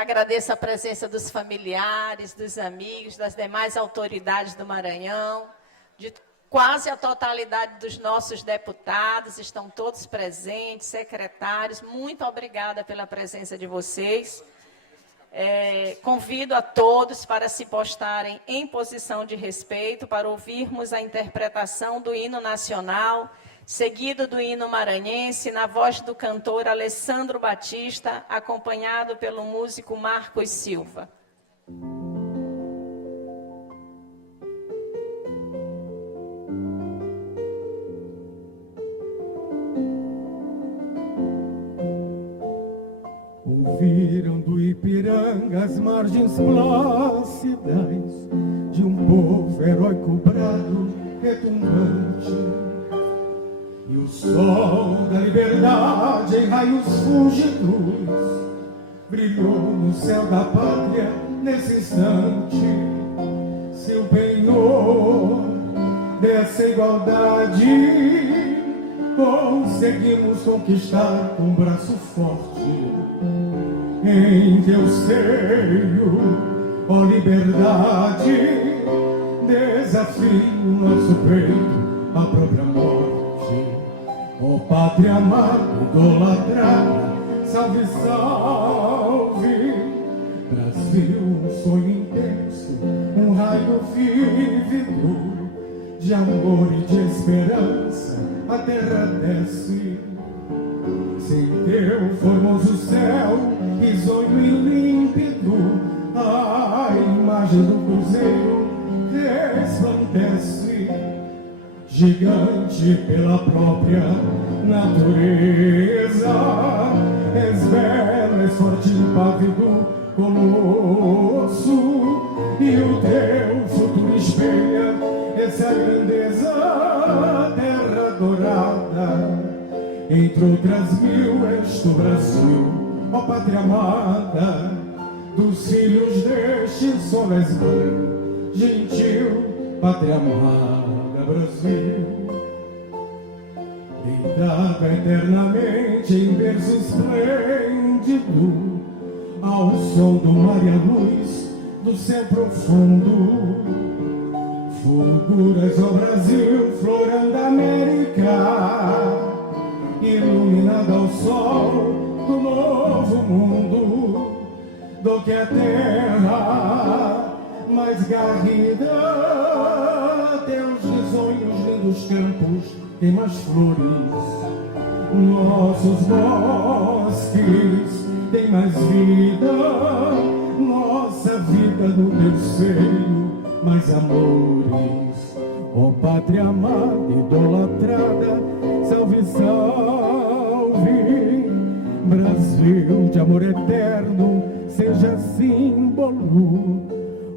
Agradeço a presença dos familiares, dos amigos, das demais autoridades do Maranhão, de quase a totalidade dos nossos deputados, estão todos presentes, secretários. Muito obrigada pela presença de vocês. Convido a todos para se postarem em posição de respeito para ouvirmos a interpretação do hino nacional, seguido do hino maranhense, na voz do cantor Alessandro Batista, acompanhado pelo músico Marcos Silva. Ouviram do Ipiranga as margens plácidas de um povo heróico brado retumbante, e o sol da liberdade em raios fúlgidos brilhou no céu da pátria nesse instante. Se o penhor dessa igualdade conseguimos conquistar com um braço forte, em teu seio, ó liberdade, desafio nosso peito à própria morte. Ó pátria amada, idolatrada, salve, salve, Brasil, um sonho intenso, um raio vívido de amor e de esperança, a terra desce. Sem teu formoso céu, risonho e límpido, a imagem do cruzeiro resplandece, gigante pela própria natureza. És bela, és forte, impávido, colosso, e o teu futuro espelha essa grandeza, terra dourada. Entre outras mil, és tu, Brasil, ó pátria amada, dos filhos deste sol és mãe, gentil, pátria amada, Brasil. Deitada eternamente em berço esplêndido, ao som do mar e a luz do céu profundo, fulguras, ó Brasil, florão da América, iluminada ao sol do novo mundo, do que a terra mais garrida, teus risonhos, lindos campos, tem mais flores, nossos bosques tem mais vida, nossa vida no teu seio, mais amores. Ó pátria amada, idolatrada, salve, salve, Brasil de amor eterno, seja símbolo,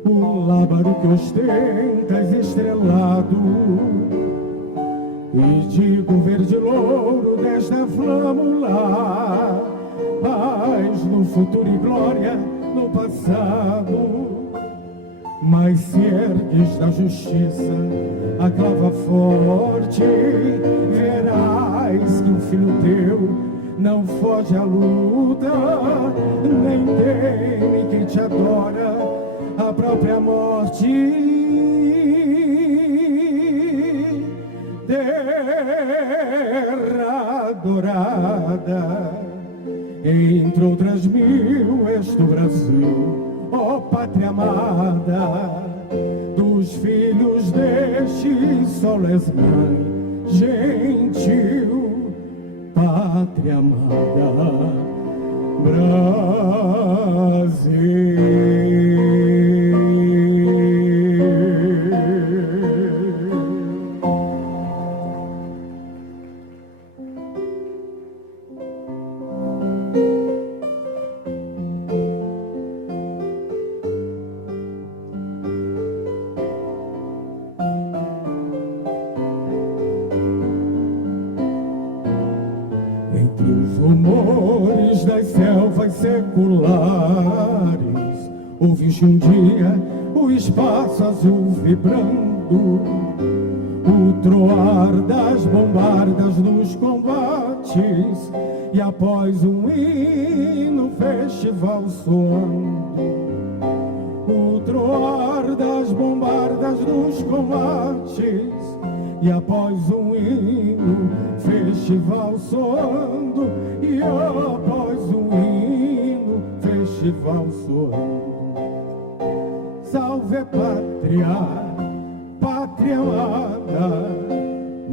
o lábaro que ostentas estrelado, e digo verde louro desta flâmula, paz no futuro e glória no passado. Mas se ergues da justiça a clava forte, verás que o filho teu não foge à luta, nem teme quem te adora a própria morte. Terra dourada, entre outras mil, és tu, Brasil, ó pátria amada, dos filhos deste sol és mãe, gentil, pátria amada, Brasil. Rumores das selvas seculares, ouve-se um dia o espaço azul vibrando, o troar das bombardas nos combates, e após um hino festival soando, o troar das bombardas nos combates, e após um hino festival soando, e após um hino festival soando. Salve pátria, pátria amada,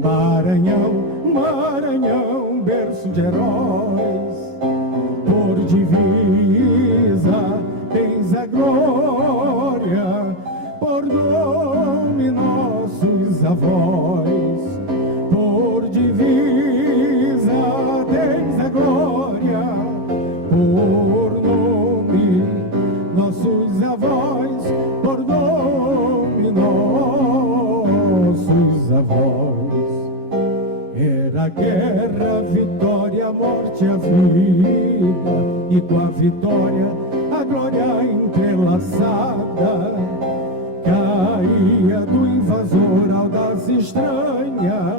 Maranhão, Maranhão, berço de heróis. Por divisa tens a glória, por nome nossos avós. Por divisa tens a glória, por nome nossos avós, por nome nossos avós. Era guerra, vitória, morte, a vida, e com a vitória a glória entrelaçada. Caía do invasor audaz estranha,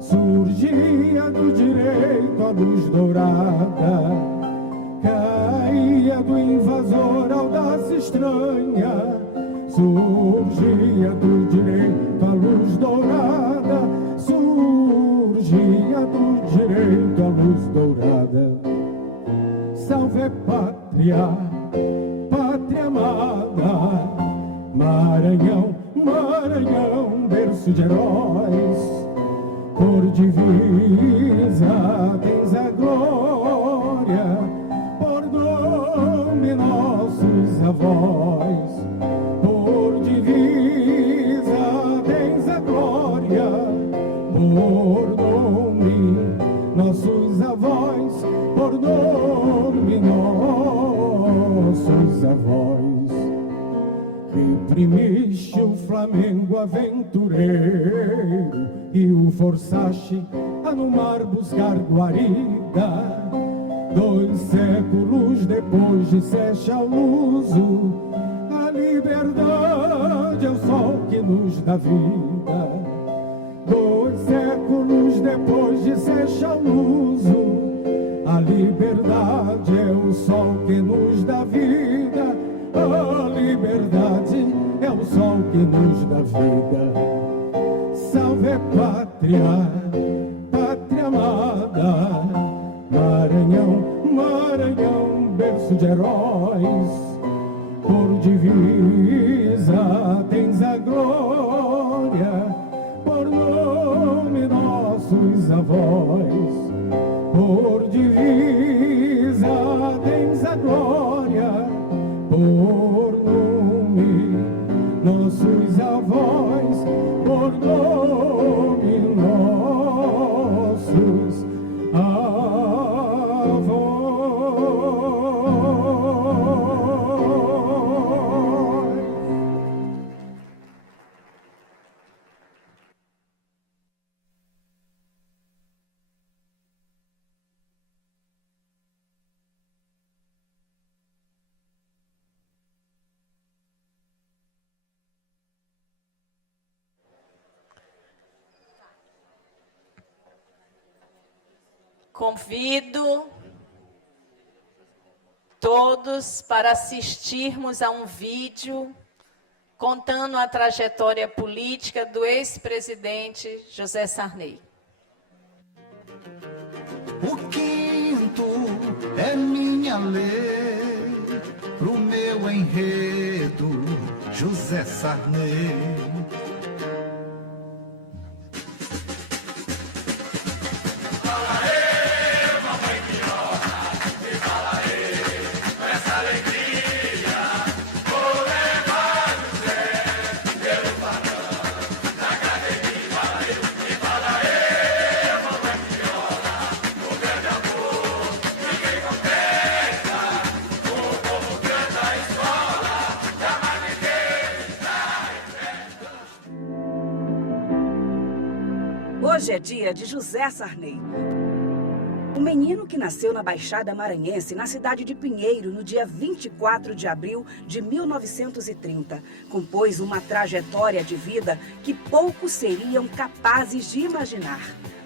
surgia do direito a luz dourada. Caía do invasor audaz estranha, surgia do direito a luz dourada. Surgia do direito a luz dourada. Salve pátria, pátria amada, Maranhão, Maranhão, berço de heróis. Por divisa tens a glória, por nome nossos avós. Por divisa tens a glória, por nome nossos avós, por nome nossos avós. Reprimiste o Flamengo aventureiro e o forçaste a no mar buscar guarida. 2 séculos depois disseste ao luso: a liberdade é o sol que nos dá vida. 2 séculos depois disseste ao luso: a liberdade é o sol que nos dá vida. A liberdade é o sol que nos dá vida. Salve pátria, pátria amada, Maranhão, Maranhão, berço de heróis. Por divisa tens a glória, por nome nossos avós. Por divisa tens a glória, por nome nossos avós. Por nome nossos avós. Convido todos para assistirmos a um vídeo contando a trajetória política do ex-presidente José Sarney. O quinto é minha lei, pro meu enredo, José Sarney. Hoje é dia de José Sarney. O menino que nasceu na Baixada Maranhense, na cidade de Pinheiro, no dia 24 de abril de 1930, compôs uma trajetória de vida que poucos seriam capazes de imaginar.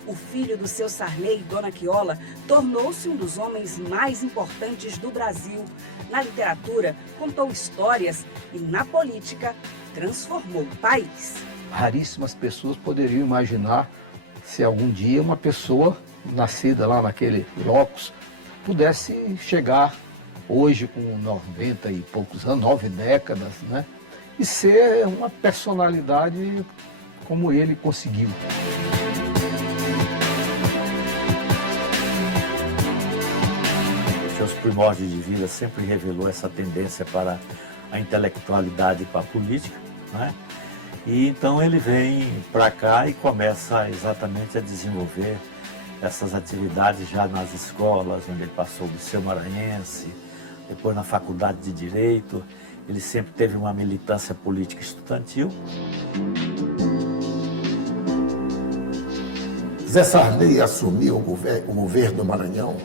O filho do seu Sarney, Dona Quiola, tornou-se um dos homens mais importantes do Brasil. Na literatura, contou histórias e na política, transformou o país. Raríssimas pessoas poderiam imaginar se algum dia uma pessoa nascida lá naquele locus pudesse chegar hoje com 90 e poucos anos, 9 décadas, né? E ser uma personalidade como ele conseguiu. Seus primórdios de vida sempre revelou essa tendência para a intelectualidade e para a política, né? E então ele vem para cá e começa exatamente a desenvolver essas atividades já nas escolas, onde ele passou o Liceu Maranhense, depois na Faculdade de Direito. Ele sempre teve uma militância política estudantil. Zé Sarney assumiu o governo do Maranhão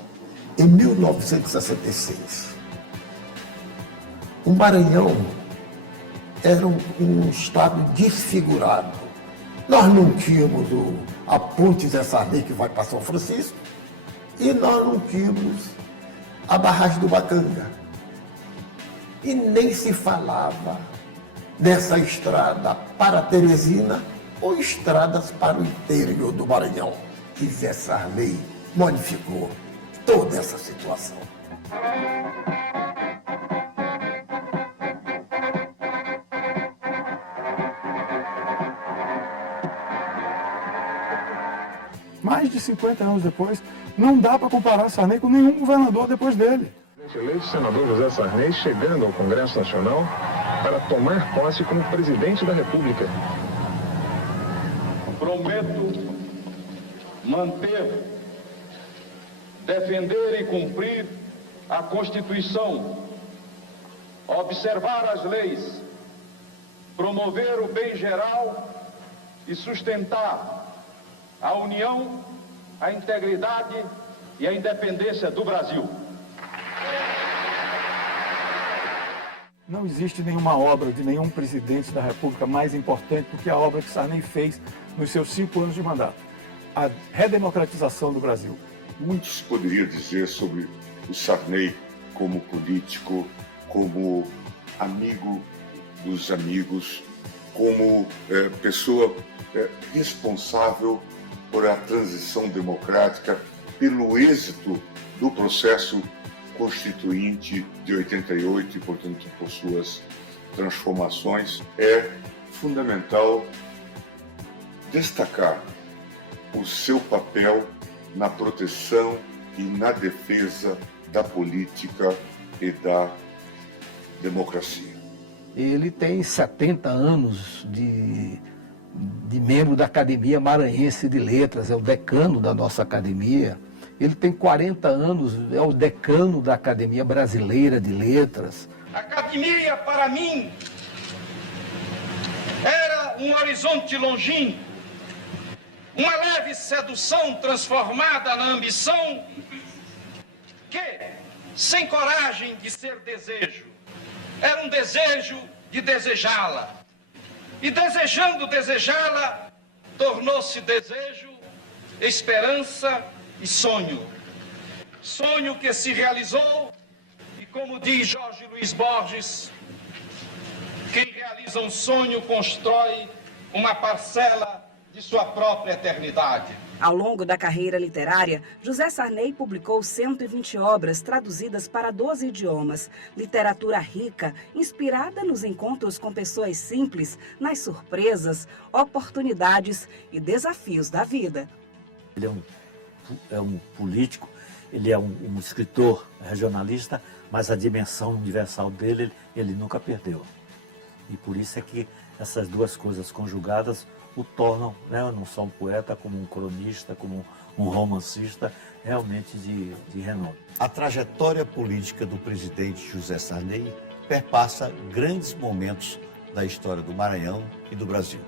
em 1966. O Maranhão era um estado desfigurado. Nós não tínhamos a ponte Zé Sarney que vai para São Francisco e nós não tínhamos a barragem do Bacanga. E nem se falava dessa estrada para Teresina ou estradas para o interior do Maranhão. E Zé Sarney modificou toda essa situação. Mais de 50 anos depois, não dá para comparar Sarney com nenhum governador depois dele. Eleito senador José Sarney chegando ao Congresso Nacional para tomar posse como presidente da República. Prometo manter, defender e cumprir a Constituição, observar as leis, promover o bem geral e sustentar a união, a integridade e a independência do Brasil. Não existe nenhuma obra de nenhum presidente da República mais importante do que a obra que Sarney fez nos seus 5 anos de mandato. A redemocratização do Brasil. Muitos poderiam dizer sobre o Sarney como político, como amigo dos amigos, como pessoa responsável por a transição democrática, pelo êxito do processo constituinte de 88 e, portanto, por suas transformações. É fundamental destacar o seu papel na proteção e na defesa da política e da democracia. Ele tem 70 anos de membro da Academia Maranhense de Letras, é o decano da nossa academia. Ele tem 40 anos, é o decano da Academia Brasileira de Letras. A academia, para mim, era um horizonte longínquo, uma leve sedução transformada na ambição que, sem coragem de ser desejo, era um desejo de desejá-la. E desejando desejá-la, tornou-se desejo, esperança e sonho. Sonho que se realizou e, como diz Jorge Luiz Borges, quem realiza um sonho constrói uma parcela de sua própria eternidade. Ao longo da carreira literária, José Sarney publicou 120 obras traduzidas para 12 idiomas. Literatura rica, inspirada nos encontros com pessoas simples, nas surpresas, oportunidades e desafios da vida. Ele é um político, ele é um escritor regionalista, mas a dimensão universal dele ele nunca perdeu. E por isso é que essas duas coisas conjugadas o tornam, né, não só um poeta, como um cronista, como um romancista, realmente de renome. A trajetória política do presidente José Sarney perpassa grandes momentos da história do Maranhão e do Brasil.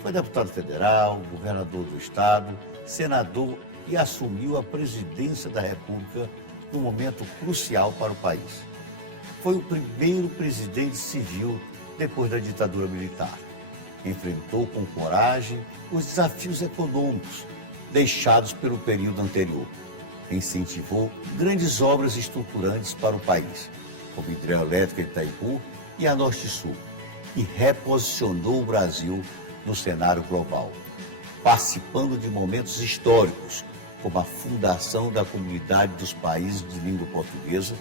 Foi deputado federal, governador do estado, senador e assumiu a presidência da República num momento crucial para o país. Foi o primeiro presidente civil depois da ditadura militar. Enfrentou com coragem os desafios econômicos deixados pelo período anterior. Incentivou grandes obras estruturantes para o país, como a hidrelétrica Itaipu e a Norte Sul, e reposicionou o Brasil no cenário global, participando de momentos históricos, como a fundação da Comunidade dos Países de Língua Portuguesa,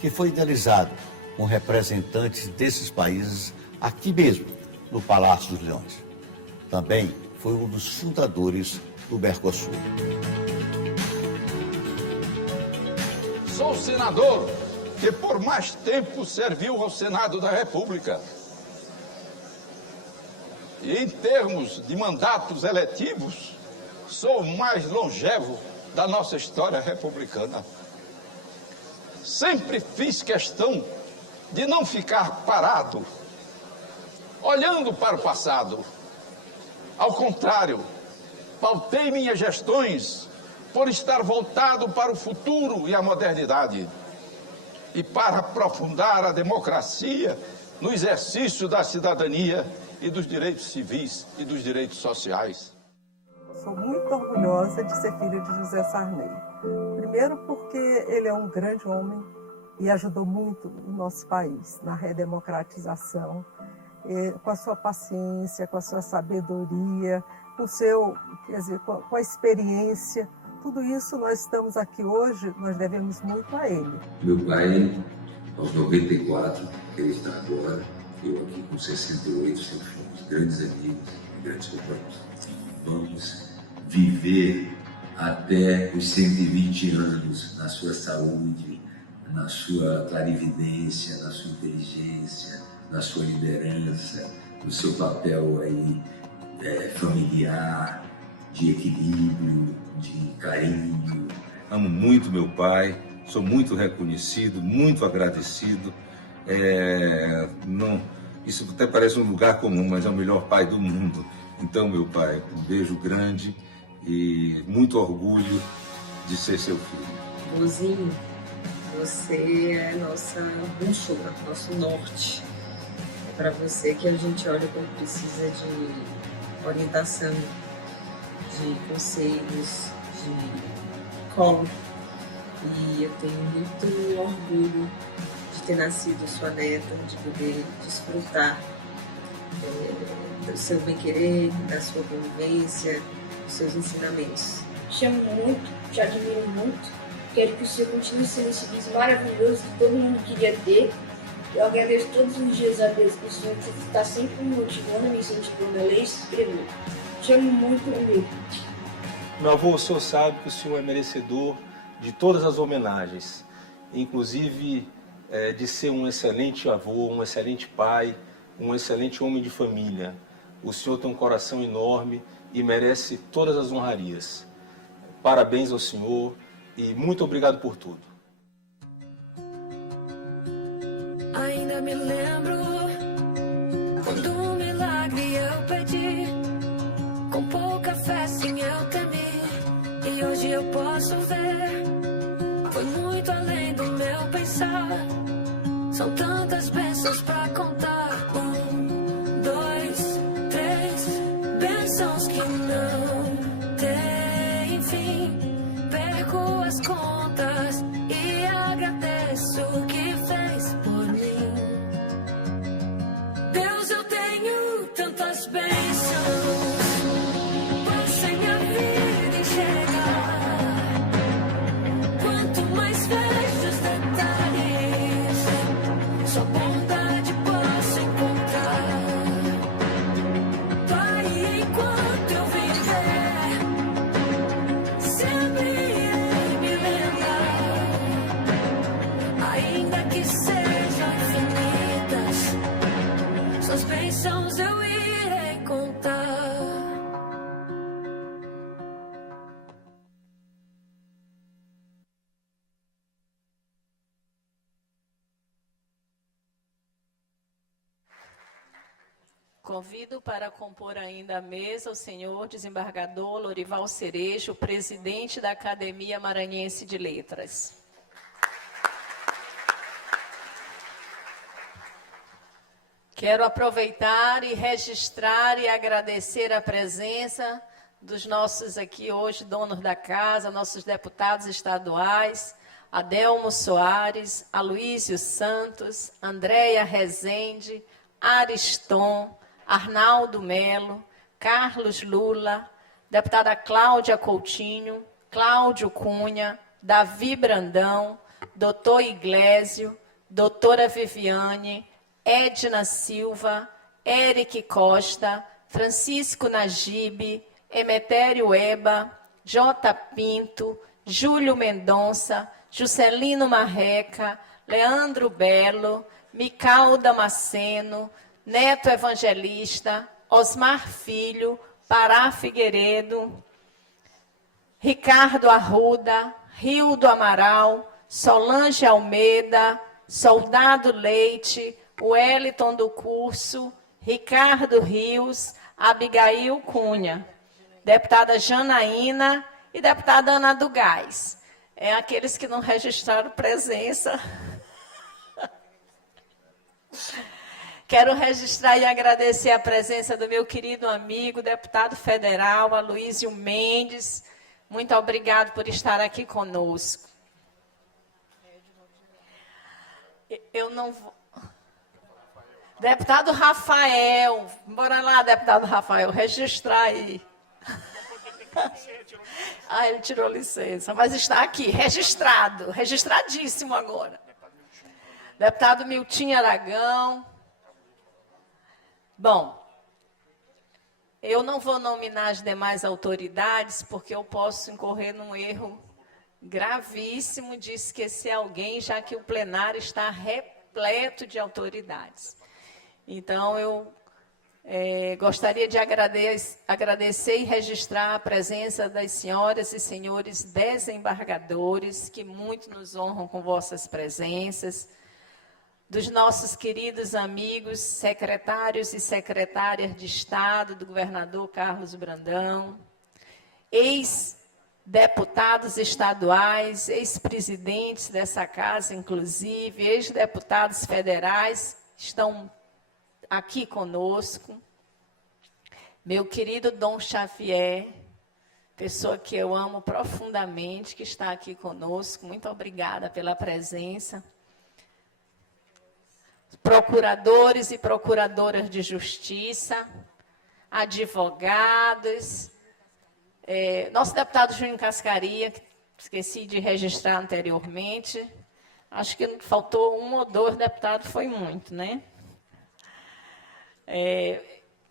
que foi idealizada com representantes desses países aqui mesmo, no Palácio dos Leões. Também foi um dos fundadores do Mercosul. Sou senador que por mais tempo serviu ao Senado da República. E em termos de mandatos eletivos, sou o mais longevo da nossa história republicana. Sempre fiz questão de não ficar parado, olhando para o passado. Ao contrário, pautei minhas gestões por estar voltado para o futuro e a modernidade, e para aprofundar a democracia no exercício da cidadania e dos direitos civis e dos direitos sociais. Sou muito orgulhosa de ser filha de José Sarney. Primeiro porque ele é um grande homem e ajudou muito o nosso país na redemocratização, com a sua paciência, com a sua sabedoria, com a experiência. Tudo isso nós estamos aqui hoje, nós devemos muito a ele. Meu pai, aos 94, ele está agora, eu aqui com 68, sempre fomos grandes amigos e grandes companheiros. Vamos viver até os 120 anos na sua saúde, na sua clarividência, na sua inteligência, na sua liderança, no seu papel aí familiar, de equilíbrio, de carinho. Amo muito meu pai, sou muito reconhecido, muito agradecido. Isso até parece um lugar comum, mas é o melhor pai do mundo. Então, meu pai, um beijo grande e muito orgulho de ser seu filho. Vozinho, você é nossa bússola, nosso norte. É para você que a gente olha quando precisa de orientação, de conselhos, de colo. E eu tenho muito orgulho de ter nascido sua neta, de poder desfrutar do seu bem-querer, da sua convivência, dos seus ensinamentos. Te amo muito, te admiro muito. Quero que o senhor continue sendo esse bis maravilhoso que todo mundo queria ter. Eu agradeço todos os dias a Deus que o senhor está sempre me motivando, me incentivando a ler e se escrever. Te amo muito, meu. Meu avô, o senhor sabe que o senhor é merecedor de todas as homenagens, inclusive de ser um excelente avô, um excelente pai, um excelente homem de família. O senhor tem um coração enorme e merece todas as honrarias. Parabéns ao senhor e muito obrigado por tudo. Ainda me lembro quando um milagre eu pedi, com pouca fé sim eu temi, e hoje eu posso ver, foi muito além do meu pensar, são tantas bênçãos pra contar, 1, 2, 3, bênçãos que não tem fim, perco as contas e agradeço o que fez por mim. Deus, eu tenho tantas bênçãos, passei minha vida enxergar, quanto mais vejo os detalhes, só bondade posso encontrar. Pai, enquanto eu viver, sempre irei me lembrar, ainda que sejam infinitas, suas bênçãos eu irei contar. Convido para compor ainda a mesa o senhor desembargador Lorival Cerejo, presidente da Academia Maranhense de Letras. Quero aproveitar e registrar e agradecer a presença dos nossos aqui hoje donos da casa, nossos deputados estaduais, Adelmo Soares, Aloísio Santos, Andréia Rezende, Ariston, Arnaldo Melo, Carlos Lula, deputada Cláudia Coutinho, Cláudio Cunha, Davi Brandão, doutor Iglesio, doutora Viviane, Edna Silva, Eric Costa, Francisco Nagibe, Emetério Eba, J. Pinto, Júlio Mendonça, Juscelino Marreca, Leandro Belo, Mical Damasceno, Neto Evangelista, Osmar Filho, Pará Figueiredo, Ricardo Arruda, Rildo Amaral, Solange Almeida, Soldado Leite, Wellington do Curso, Ricardo Rios, Abigail Cunha, deputada Janaína e deputada Ana do Gás. É aqueles que não registraram presença. Quero registrar e agradecer a presença do meu querido amigo, deputado federal, Aloísio Mendes. Muito obrigado por estar aqui conosco. Eu não vou... Deputado Rafael, bora lá, deputado Rafael, registrar aí. Ah, ele tirou licença, mas está aqui, registrado, registradíssimo agora. Deputado Milton Aragão. Bom, eu não vou nominar as demais autoridades, porque eu posso incorrer num erro gravíssimo de esquecer alguém, já que o plenário está repleto de autoridades. Então, eu gostaria de agradecer e registrar a presença das senhoras e senhores desembargadores, que muito nos honram com vossas presenças, dos nossos queridos amigos, secretários e secretárias de Estado, do governador Carlos Brandão, ex-deputados estaduais, ex-presidentes dessa casa, inclusive, ex-deputados federais, estão aqui conosco. Meu querido Dom Xavier, pessoa que eu amo profundamente, que está aqui conosco, muito obrigada pela presença. Procuradores e procuradoras de justiça, advogados, nosso deputado Júnior Cascaria, que esqueci de registrar anteriormente, acho que faltou um ou dois deputados, foi muito, né?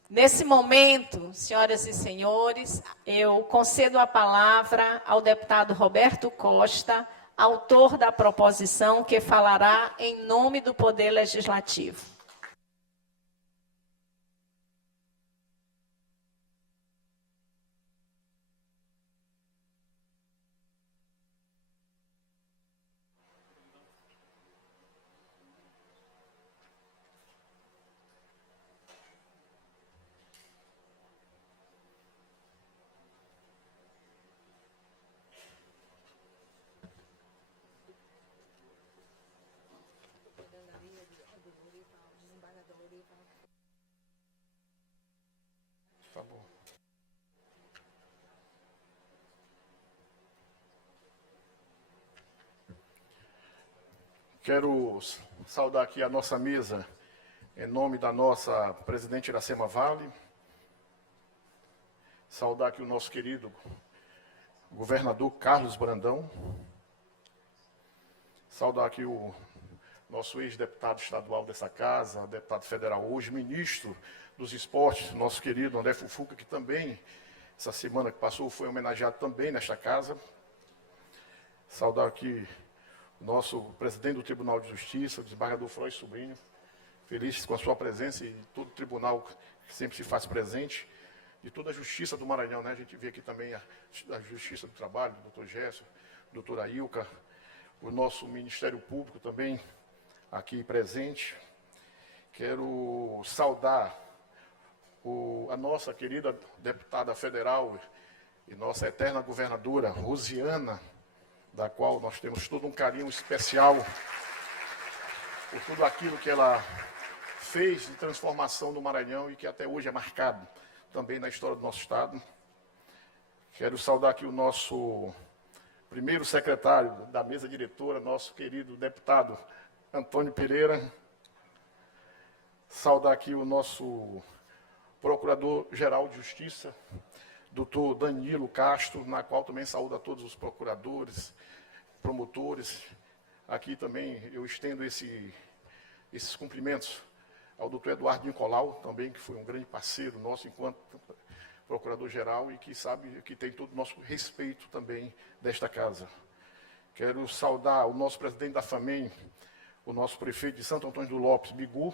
Nesse momento, senhoras e senhores, eu concedo a palavra ao deputado Roberto Costa, autor da proposição, que falará em nome do Poder Legislativo. Tá bom. Quero saudar aqui a nossa mesa, em nome da nossa presidente Iracema Vale. Saudar aqui o nosso querido governador Carlos Brandão. Saudar aqui o nosso ex-deputado estadual dessa casa, deputado federal hoje, ministro dos esportes, nosso querido André Fufuca, que também, essa semana que passou, foi homenageado também nesta casa. Saudar aqui o nosso presidente do Tribunal de Justiça, o desembargador Frois Sobrinho, feliz com a sua presença e todo o tribunal que sempre se faz presente, e toda a Justiça do Maranhão, né? A gente vê aqui também a Justiça do Trabalho, do doutor Gerson, doutora Ilka, o nosso Ministério Público também aqui presente. Quero saudar a nossa querida deputada federal e nossa eterna governadora, Rosiana, da qual nós temos todo um carinho especial por tudo aquilo que ela fez de transformação no Maranhão e que até hoje é marcado também na história do nosso Estado. Quero saudar aqui o nosso primeiro secretário da mesa diretora, nosso querido deputado Antônio Pereira. Saudar aqui o nosso Procurador-Geral de Justiça, doutor Danilo Castro, na qual também saúdo a todos os procuradores, promotores. Aqui também eu estendo esses cumprimentos ao doutor Eduardo Nicolau, também, que foi um grande parceiro nosso enquanto procurador-geral e que sabe que tem todo o nosso respeito também desta casa. Quero saudar o nosso presidente da FAMEM, o nosso prefeito de Santo Antônio do Lopes, Bigu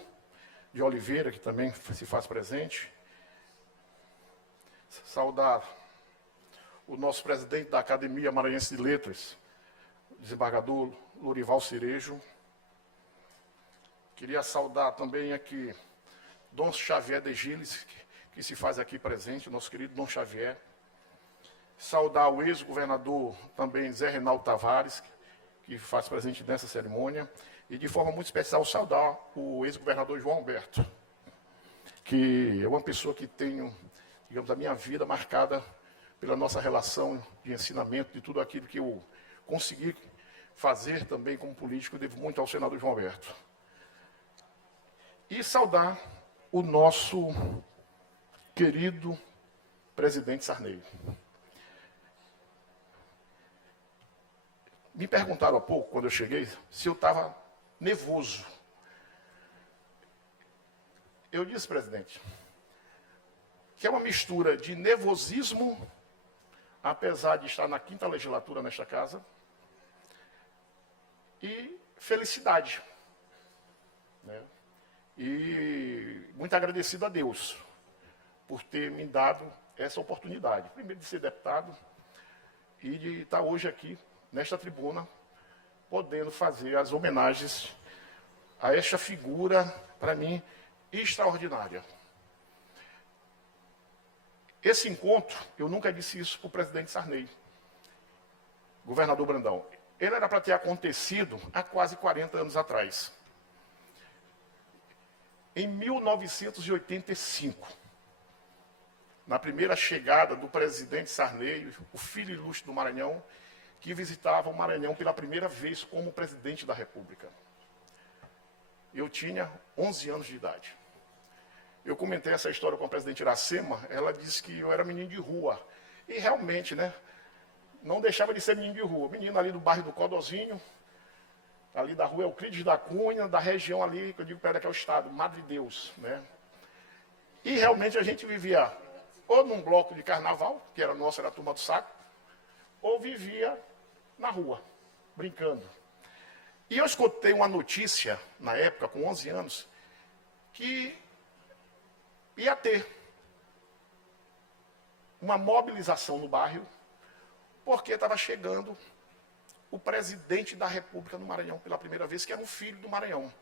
de Oliveira, que também se faz presente. Saudar o nosso presidente da Academia Maranhense de Letras, desembargador Lorival Cerejo. Queria saudar também aqui Dom Xavier de Giles, que se faz aqui presente, o nosso querido Dom Xavier. Saudar o ex-governador também Zé Reinaldo Tavares, que faz presente nessa cerimônia. E de forma muito especial saudar o ex-governador João Alberto, que é uma pessoa que tenho, digamos, a minha vida marcada pela nossa relação de ensinamento, de tudo aquilo que eu consegui fazer também como político, eu devo muito ao senador João Alberto. E saudar o nosso querido presidente Sarney. Me perguntaram há pouco, quando eu cheguei, se eu estava nervoso. Eu disse, presidente, que é uma mistura de nervosismo, apesar de estar na 5ª legislatura nesta casa, e felicidade. Né? E muito agradecido a Deus por ter me dado essa oportunidade. Primeiro de ser deputado e de estar hoje aqui, nesta tribuna, podendo fazer as homenagens a esta figura, para mim, extraordinária. Esse encontro, eu nunca disse isso para o presidente Sarney, governador Brandão. Ele era para ter acontecido há quase 40 anos atrás. Em 1985, na primeira chegada do presidente Sarney, o filho ilustre do Maranhão, que visitava o Maranhão pela primeira vez como presidente da República. Eu tinha 11 anos de idade. Eu comentei essa história com a presidente Iracema, ela disse que eu era menino de rua. E realmente, né, não deixava de ser menino de rua. Menino ali do bairro do Codozinho, ali da rua Euclides da Cunha, da região ali, que eu digo perto daquele estado, Madre Deus, né? E realmente a gente vivia ou num bloco de carnaval, que era nosso, era a Turma do Saco, ou vivia na rua, brincando. E eu escutei uma notícia, na época, com 11 anos, que ia ter uma mobilização no bairro, porque estava chegando o presidente da República no Maranhão, pela primeira vez, que era um filho do Maranhão.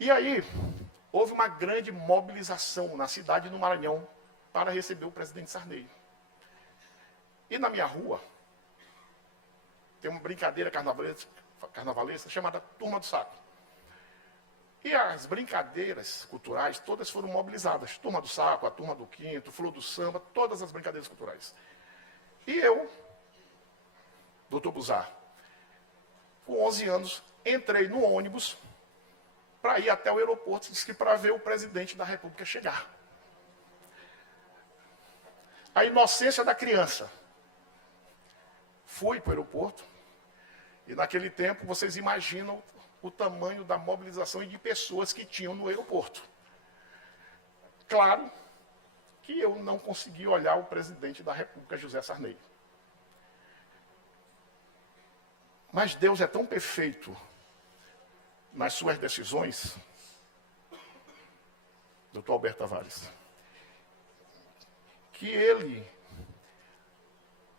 E aí, houve uma grande mobilização na cidade do Maranhão para receber o presidente Sarney. E na minha rua, tem uma brincadeira carnavalesca chamada Turma do Saco. E as brincadeiras culturais, todas foram mobilizadas. Turma do Saco, a Turma do Quinto, Flor do Samba, todas as brincadeiras culturais. E eu, doutor Buzar, com 11 anos, entrei no ônibus para ir até o aeroporto, disse que para ver o presidente da República chegar. A inocência da criança. Fui para o aeroporto, e naquele tempo, vocês imaginam o tamanho da mobilização e de pessoas que tinham no aeroporto. Claro que eu não consegui olhar o presidente da República, José Sarney. Mas Deus é tão perfeito nas suas decisões, doutor Alberto Tavares, que ele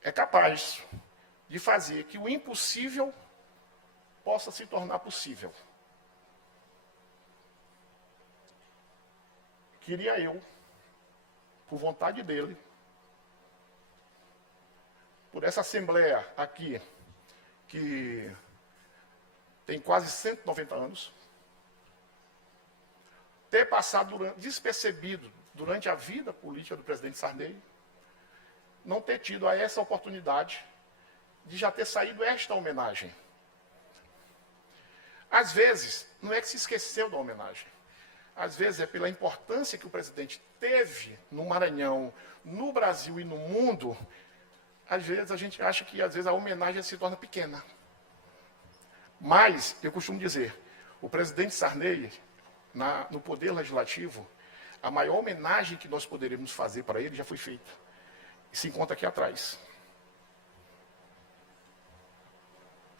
é capaz de fazer que o impossível possa se tornar possível. queria eu, por vontade dele, por essa Assembleia aqui, que tem quase 190 anos, ter passado despercebido durante a vida política do presidente Sarney, não ter tido essa oportunidade de já ter saído esta homenagem. Às vezes, não é que se esqueceu da homenagem. Às vezes é pela importância que o presidente teve no Maranhão, no Brasil e no mundo. Às vezes a gente acha que às vezes a homenagem se torna pequena. Mas, eu costumo dizer, o presidente Sarney, no Poder Legislativo, a maior homenagem que nós poderíamos fazer para ele já foi feita. E se encontra aqui atrás.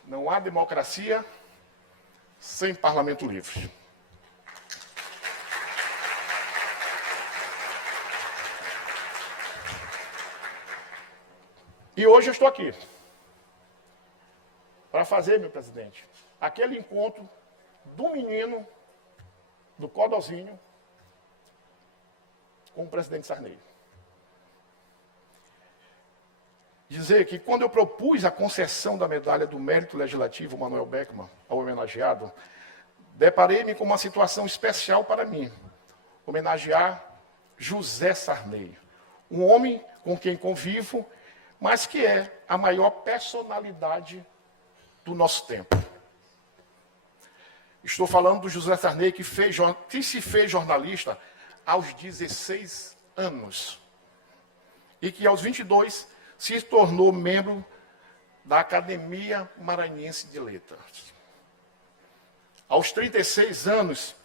Não há democracia sem parlamento livre. E hoje eu estou aqui para fazer, meu presidente, aquele encontro do menino, do Codozinho, com o presidente Sarney. Dizer que quando eu propus a concessão da medalha do Mérito Legislativo Manuel Beckmann ao homenageado, deparei-me com uma situação especial para mim, homenagear José Sarney, um homem com quem convivo, mas que é a maior personalidade do nosso tempo. Estou falando do José Sarney, que se fez jornalista aos 16 anos e que aos 22 se tornou membro da Academia Maranhense de Letras. Aos 36 anos,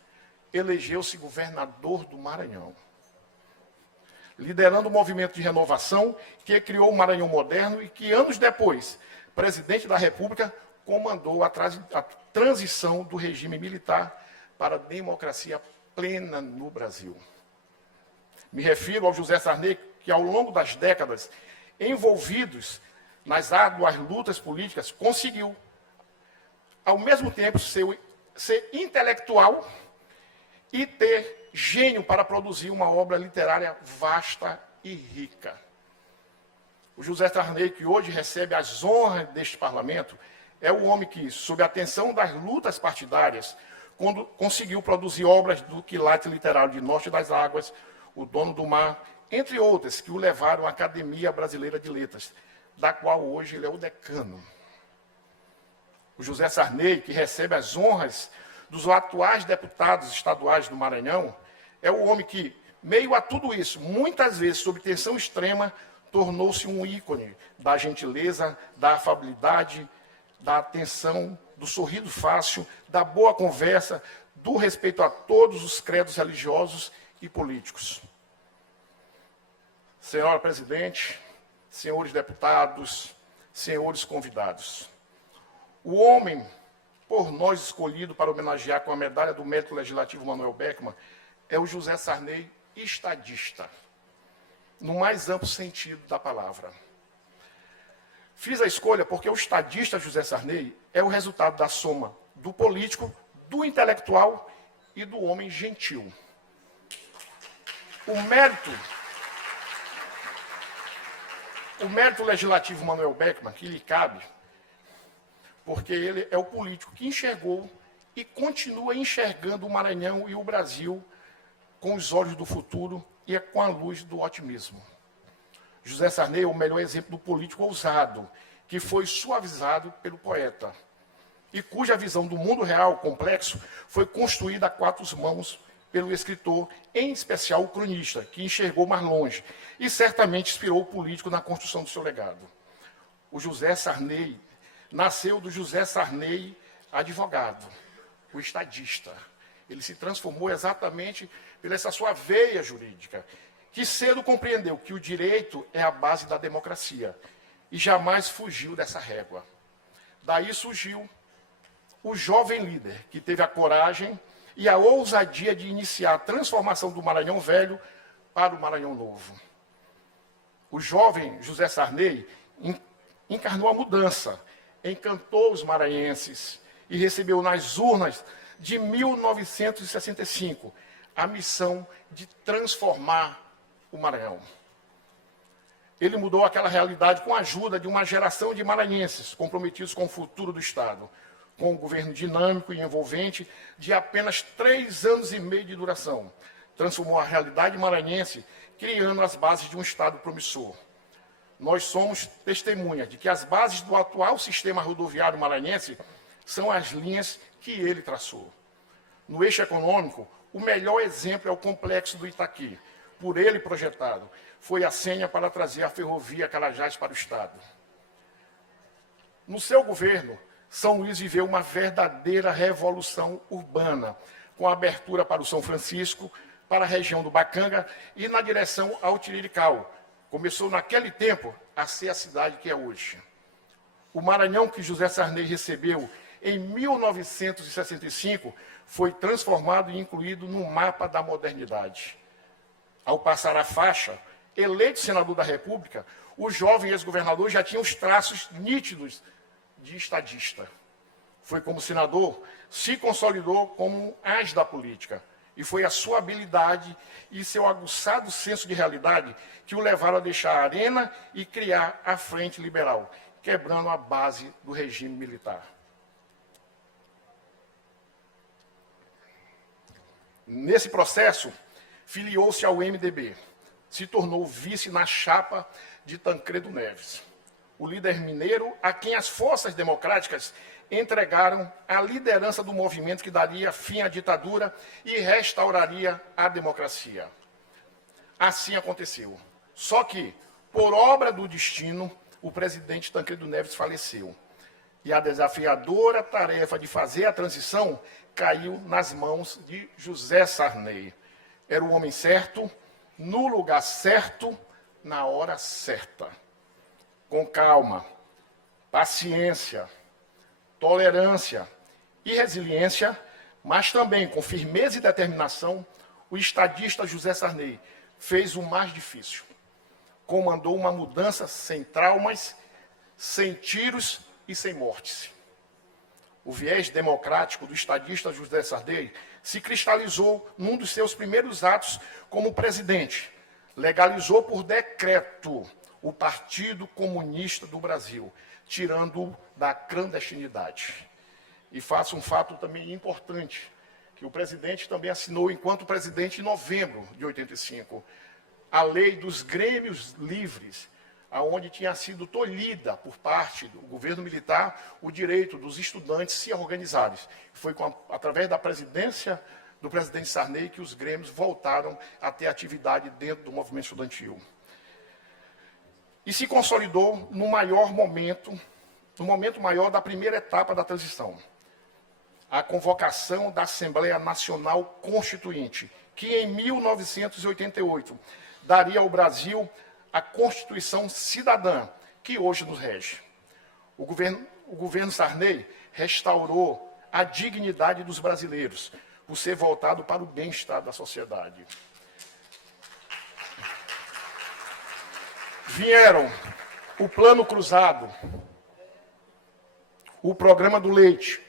elegeu-se governador do Maranhão, liderando o movimento de renovação que criou o Maranhão moderno e que, anos depois, presidente da República, comandou a transição do regime militar para a democracia plena no Brasil. Me refiro ao José Sarney, que ao longo das décadas, envolvidos nas árduas lutas políticas, conseguiu, ao mesmo tempo, ser intelectual e ter gênio para produzir uma obra literária vasta e rica. O José Sarney, que hoje recebe as honras deste parlamento, é o homem que, sob a tensão das lutas partidárias, conseguiu produzir obras do quilate literário de Norte das Águas, O Dono do Mar, entre outras, que o levaram à Academia Brasileira de Letras, da qual hoje ele é o decano. O José Sarney, que recebe as honras dos atuais deputados estaduais do Maranhão, é o homem que, meio a tudo isso, muitas vezes, sob tensão extrema, tornou-se um ícone da gentileza, da afabilidade, da atenção, do sorriso fácil, da boa conversa, do respeito a todos os credos religiosos e políticos. Senhora Presidente, senhores deputados, senhores convidados, o homem, por nós escolhido para homenagear com a medalha do Mérito Legislativo Manuel Beckmann, é o José Sarney estadista, no mais amplo sentido da palavra. Fiz a escolha porque o estadista José Sarney é o resultado da soma do político, do intelectual e do homem gentil. O mérito legislativo Manuel Beckmann, que lhe cabe, porque ele é o político que enxergou e continua enxergando o Maranhão e o Brasil com os olhos do futuro e com a luz do otimismo. José Sarney é o melhor exemplo do político ousado, que foi suavizado pelo poeta, e cuja visão do mundo real complexo foi construída a quatro mãos pelo escritor, em especial o cronista, que enxergou mais longe e certamente inspirou o político na construção do seu legado. O José Sarney nasceu do José Sarney, advogado, o estadista. Ele se transformou exatamente pela essa sua veia jurídica, que cedo compreendeu que o direito é a base da democracia e jamais fugiu dessa régua. Daí surgiu o jovem líder que teve a coragem e a ousadia de iniciar a transformação do Maranhão Velho para o Maranhão Novo. O jovem José Sarney encarnou a mudança, encantou os maranhenses e recebeu nas urnas de 1965 a missão de transformar o Maranhão. Ele mudou aquela realidade com a ajuda de uma geração de maranhenses comprometidos com o futuro do Estado, com um governo dinâmico e envolvente de apenas 3 anos e meio de duração. Transformou a realidade maranhense, criando as bases de um Estado promissor. Nós somos testemunhas de que as bases do atual sistema rodoviário maranhense são as linhas que ele traçou. No eixo econômico, o melhor exemplo é o complexo do Itaqui, por ele projetado. Foi a senha para trazer a ferrovia Carajás para o Estado. No seu governo, São Luís viveu uma verdadeira revolução urbana, com a abertura para o São Francisco, para a região do Bacanga e na direção ao Tirirical. Começou naquele tempo a ser a cidade que é hoje. O Maranhão que José Sarney recebeu em 1965 foi transformado e incluído no mapa da modernidade. Ao passar a faixa, eleito senador da República, o jovem ex-governador já tinha os traços nítidos de estadista. Foi como senador, se consolidou como um as da política. E foi a sua habilidade e seu aguçado senso de realidade que o levaram a deixar a arena e criar a Frente Liberal, quebrando a base do regime militar. Nesse processo, filiou-se ao MDB, se tornou vice na chapa de Tancredo Neves, o líder mineiro a quem as forças democráticas entregaram a liderança do movimento que daria fim à ditadura e restauraria a democracia. Assim aconteceu. Só que, por obra do destino, o presidente Tancredo Neves faleceu. E a desafiadora tarefa de fazer a transição caiu nas mãos de José Sarney. Era o homem certo, no lugar certo, na hora certa. Com calma, paciência, tolerância e resiliência, mas também com firmeza e determinação, o estadista José Sarney fez o mais difícil. Comandou uma mudança sem traumas, sem tiros e sem mortes. O viés democrático do estadista José Sarney se cristalizou num dos seus primeiros atos como presidente. Legalizou por decreto o Partido Comunista do Brasil, tirando-o da clandestinidade. E faço um fato também importante, que o presidente também assinou, enquanto presidente, em novembro de 85, a Lei dos Grêmios Livres, aonde tinha sido tolhida por parte do governo militar o direito dos estudantes se organizarem. Foi através da presidência do presidente Sarney que os grêmios voltaram a ter atividade dentro do movimento estudantil. E se consolidou no momento maior da primeira etapa da transição, a convocação da Assembleia Nacional Constituinte, que em 1988 daria ao Brasil a Constituição Cidadã, que hoje nos rege. O governo Sarney restaurou a dignidade dos brasileiros, por ser voltado para o bem-estar da sociedade. Vieram o Plano Cruzado, o Programa do Leite,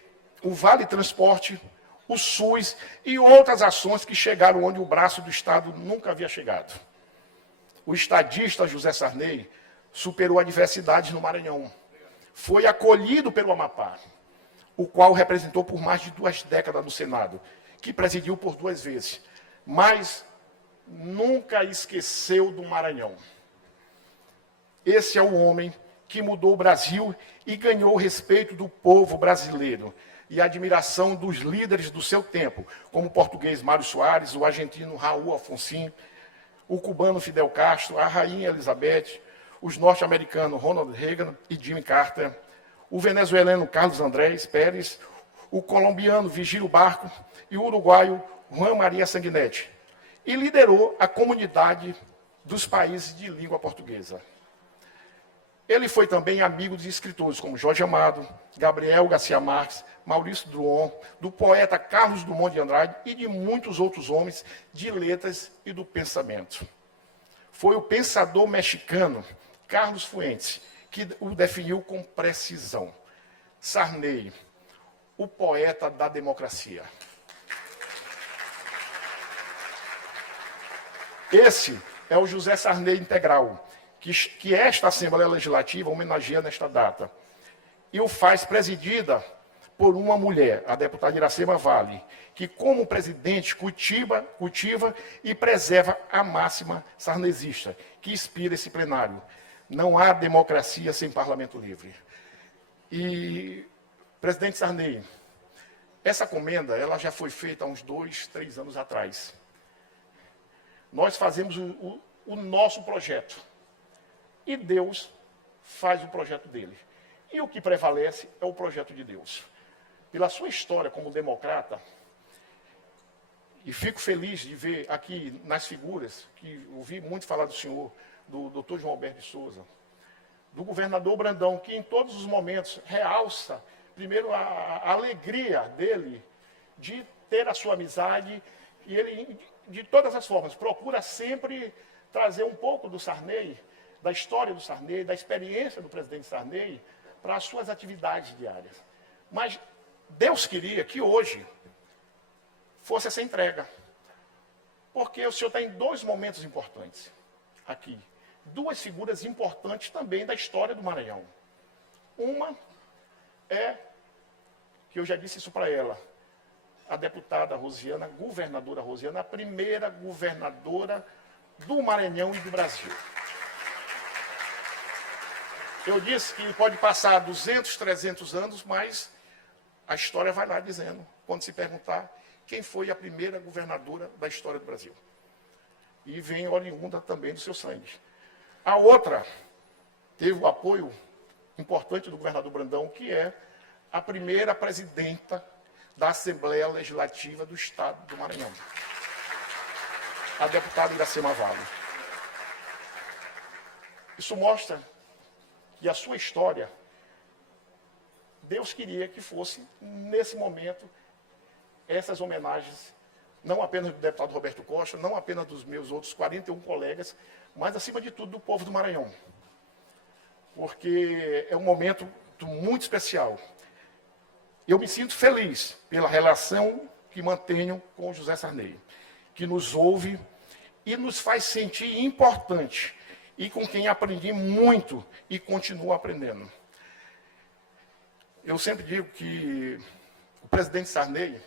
o Vale Transporte, o SUS e outras ações que chegaram onde o braço do Estado nunca havia chegado. O estadista José Sarney superou adversidades no Maranhão. Foi acolhido pelo Amapá, o qual representou por mais de 2 décadas no Senado, que presidiu por 2 vezes, mas nunca esqueceu do Maranhão. Esse é o homem que mudou o Brasil e ganhou o respeito do povo brasileiro e a admiração dos líderes do seu tempo, como o português Mário Soares, o argentino Raul Alfonsín, o cubano Fidel Castro, a rainha Elizabeth, os norte-americanos Ronald Reagan e Jimmy Carter, o venezuelano Carlos Andrés Pérez, o colombiano Vigílio Barco e o uruguaio Juan Maria Sanguinetti. E liderou a comunidade dos países de língua portuguesa. Ele foi também amigo de escritores como Jorge Amado, Gabriel Garcia Marques, Maurício Druon, do poeta Carlos Drummond de Andrade e de muitos outros homens de letras e do pensamento. Foi o pensador mexicano Carlos Fuentes que o definiu com precisão. Sarney, o poeta da democracia. Esse é o José Sarney integral, que esta Assembleia Legislativa homenageia nesta data. E o faz presidida por uma mulher, a deputada Iracema Vale, que, como presidente, cultiva e preserva a máxima sarnesista, que inspira esse plenário. Não há democracia sem parlamento livre. E, presidente Sarney, essa comenda ela já foi feita há uns 2, 3 anos atrás. Nós fazemos o nosso projeto. E Deus faz o projeto dele. E o que prevalece é o projeto de Deus. Pela sua história como democrata, e fico feliz de ver aqui nas figuras, que ouvi muito falar do senhor, do doutor João Alberto de Souza, do governador Brandão, que em todos os momentos realça, primeiro, a alegria dele de ter a sua amizade, e ele, de todas as formas, procura sempre trazer um pouco do Sarney, da história do Sarney, da experiência do presidente Sarney, para as suas atividades diárias. Mas Deus queria que hoje fosse essa entrega. Porque o senhor está em 2 momentos importantes aqui. 2 figuras importantes também da história do Maranhão. Uma é, que eu já disse isso para ela, a deputada Rosiana, governadora Rosiana, a primeira governadora do Maranhão e do Brasil. Eu disse que pode passar 200, 300 anos, mas a história vai lá dizendo, quando se perguntar quem foi a primeira governadora da história do Brasil. E vem oriunda também do seu sangue. A outra teve o apoio importante do governador Brandão, que é a primeira presidenta da Assembleia Legislativa do Estado do Maranhão, a deputada Iracema Vale. Isso mostra que a sua história, Deus queria que fosse, nesse momento, essas homenagens, não apenas do deputado Roberto Costa, não apenas dos meus outros 41 colegas, mas, acima de tudo, do povo do Maranhão. Porque é um momento muito especial. Eu me sinto feliz pela relação que mantenho com o José Sarney, que nos ouve e nos faz sentir importante, e com quem aprendi muito e continuo aprendendo. Eu sempre digo que o presidente Sarney,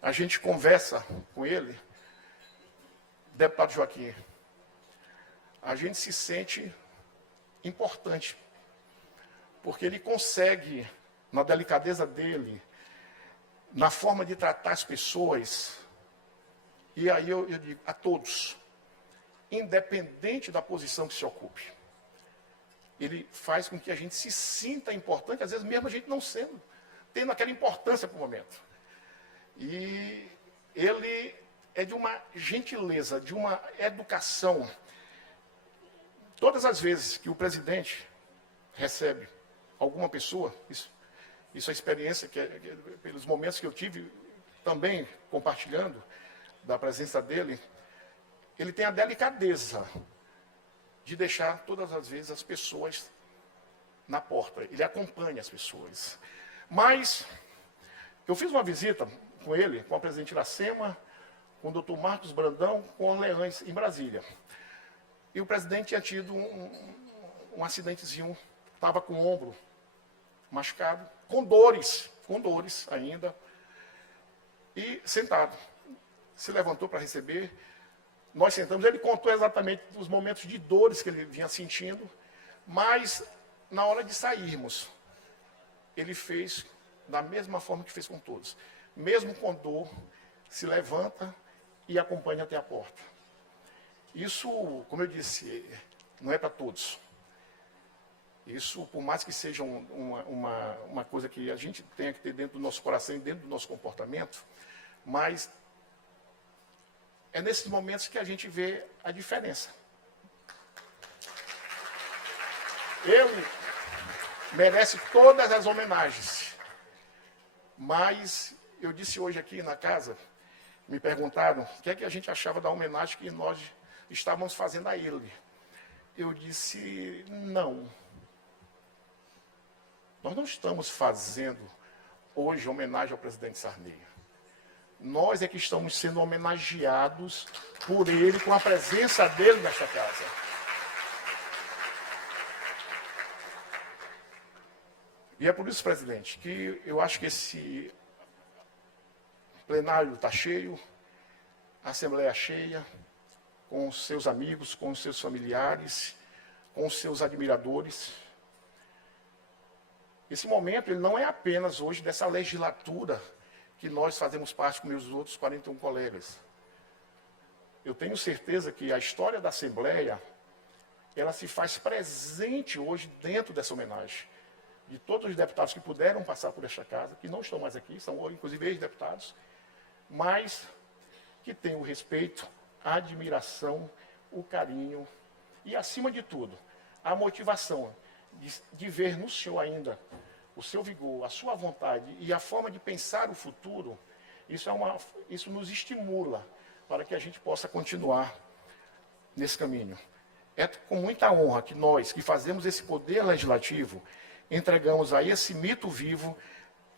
a gente conversa com ele, deputado Joaquim, a gente se sente importante, porque ele consegue, na delicadeza dele, na forma de tratar as pessoas, e aí eu digo a todos, independente da posição que se ocupe, ele faz com que a gente se sinta importante, às vezes mesmo a gente não sendo, tendo aquela importância para o momento. E ele é de uma gentileza, de uma educação. Todas as vezes que o presidente recebe alguma pessoa, isso é experiência, pelos momentos que eu tive também compartilhando da presença dele, ele tem a delicadeza de deixar todas as vezes as pessoas na porta. Ele acompanha as pessoas. Mas eu fiz uma visita com ele, com a presidente Iracema, com o doutor Marcos Brandão, com o Leães, em Brasília. E o presidente tinha tido um acidentezinho, estava com o ombro machucado, com dores ainda, e sentado. Se levantou para receber, nós sentamos, ele contou exatamente os momentos de dores que ele vinha sentindo, mas na hora de sairmos, ele fez da mesma forma que fez com todos. Mesmo com dor, se levanta e acompanha até a porta. Isso, como eu disse, não é para todos. Isso, por mais que seja uma coisa que a gente tenha que ter dentro do nosso coração e dentro do nosso comportamento, mas é nesses momentos que a gente vê a diferença. Ele merece todas as homenagens, mas eu disse hoje aqui na casa, me perguntaram o que é que a gente achava da homenagem que nós estávamos fazendo a ele. Eu disse, não. Nós não estamos fazendo hoje homenagem ao presidente Sarney. Nós é que estamos sendo homenageados por ele, com a presença dele nesta casa. E é por isso, presidente, que eu acho que esse plenário está cheio, a Assembleia cheia, com os seus amigos, com os seus familiares, com os seus admiradores. Esse momento ele não é apenas hoje dessa legislatura que nós fazemos parte com meus outros 41 colegas. Eu tenho certeza que a história da Assembleia, ela se faz presente hoje dentro dessa homenagem. De todos os deputados que puderam passar por esta casa, que não estão mais aqui, são inclusive ex-deputados, mas que têm o respeito, a admiração, o carinho e, acima de tudo, a motivação de ver no senhor ainda o seu vigor, a sua vontade e a forma de pensar o futuro. Isso nos estimula para que a gente possa continuar nesse caminho. É com muita honra que nós, que fazemos esse poder legislativo, entregamos a esse mito vivo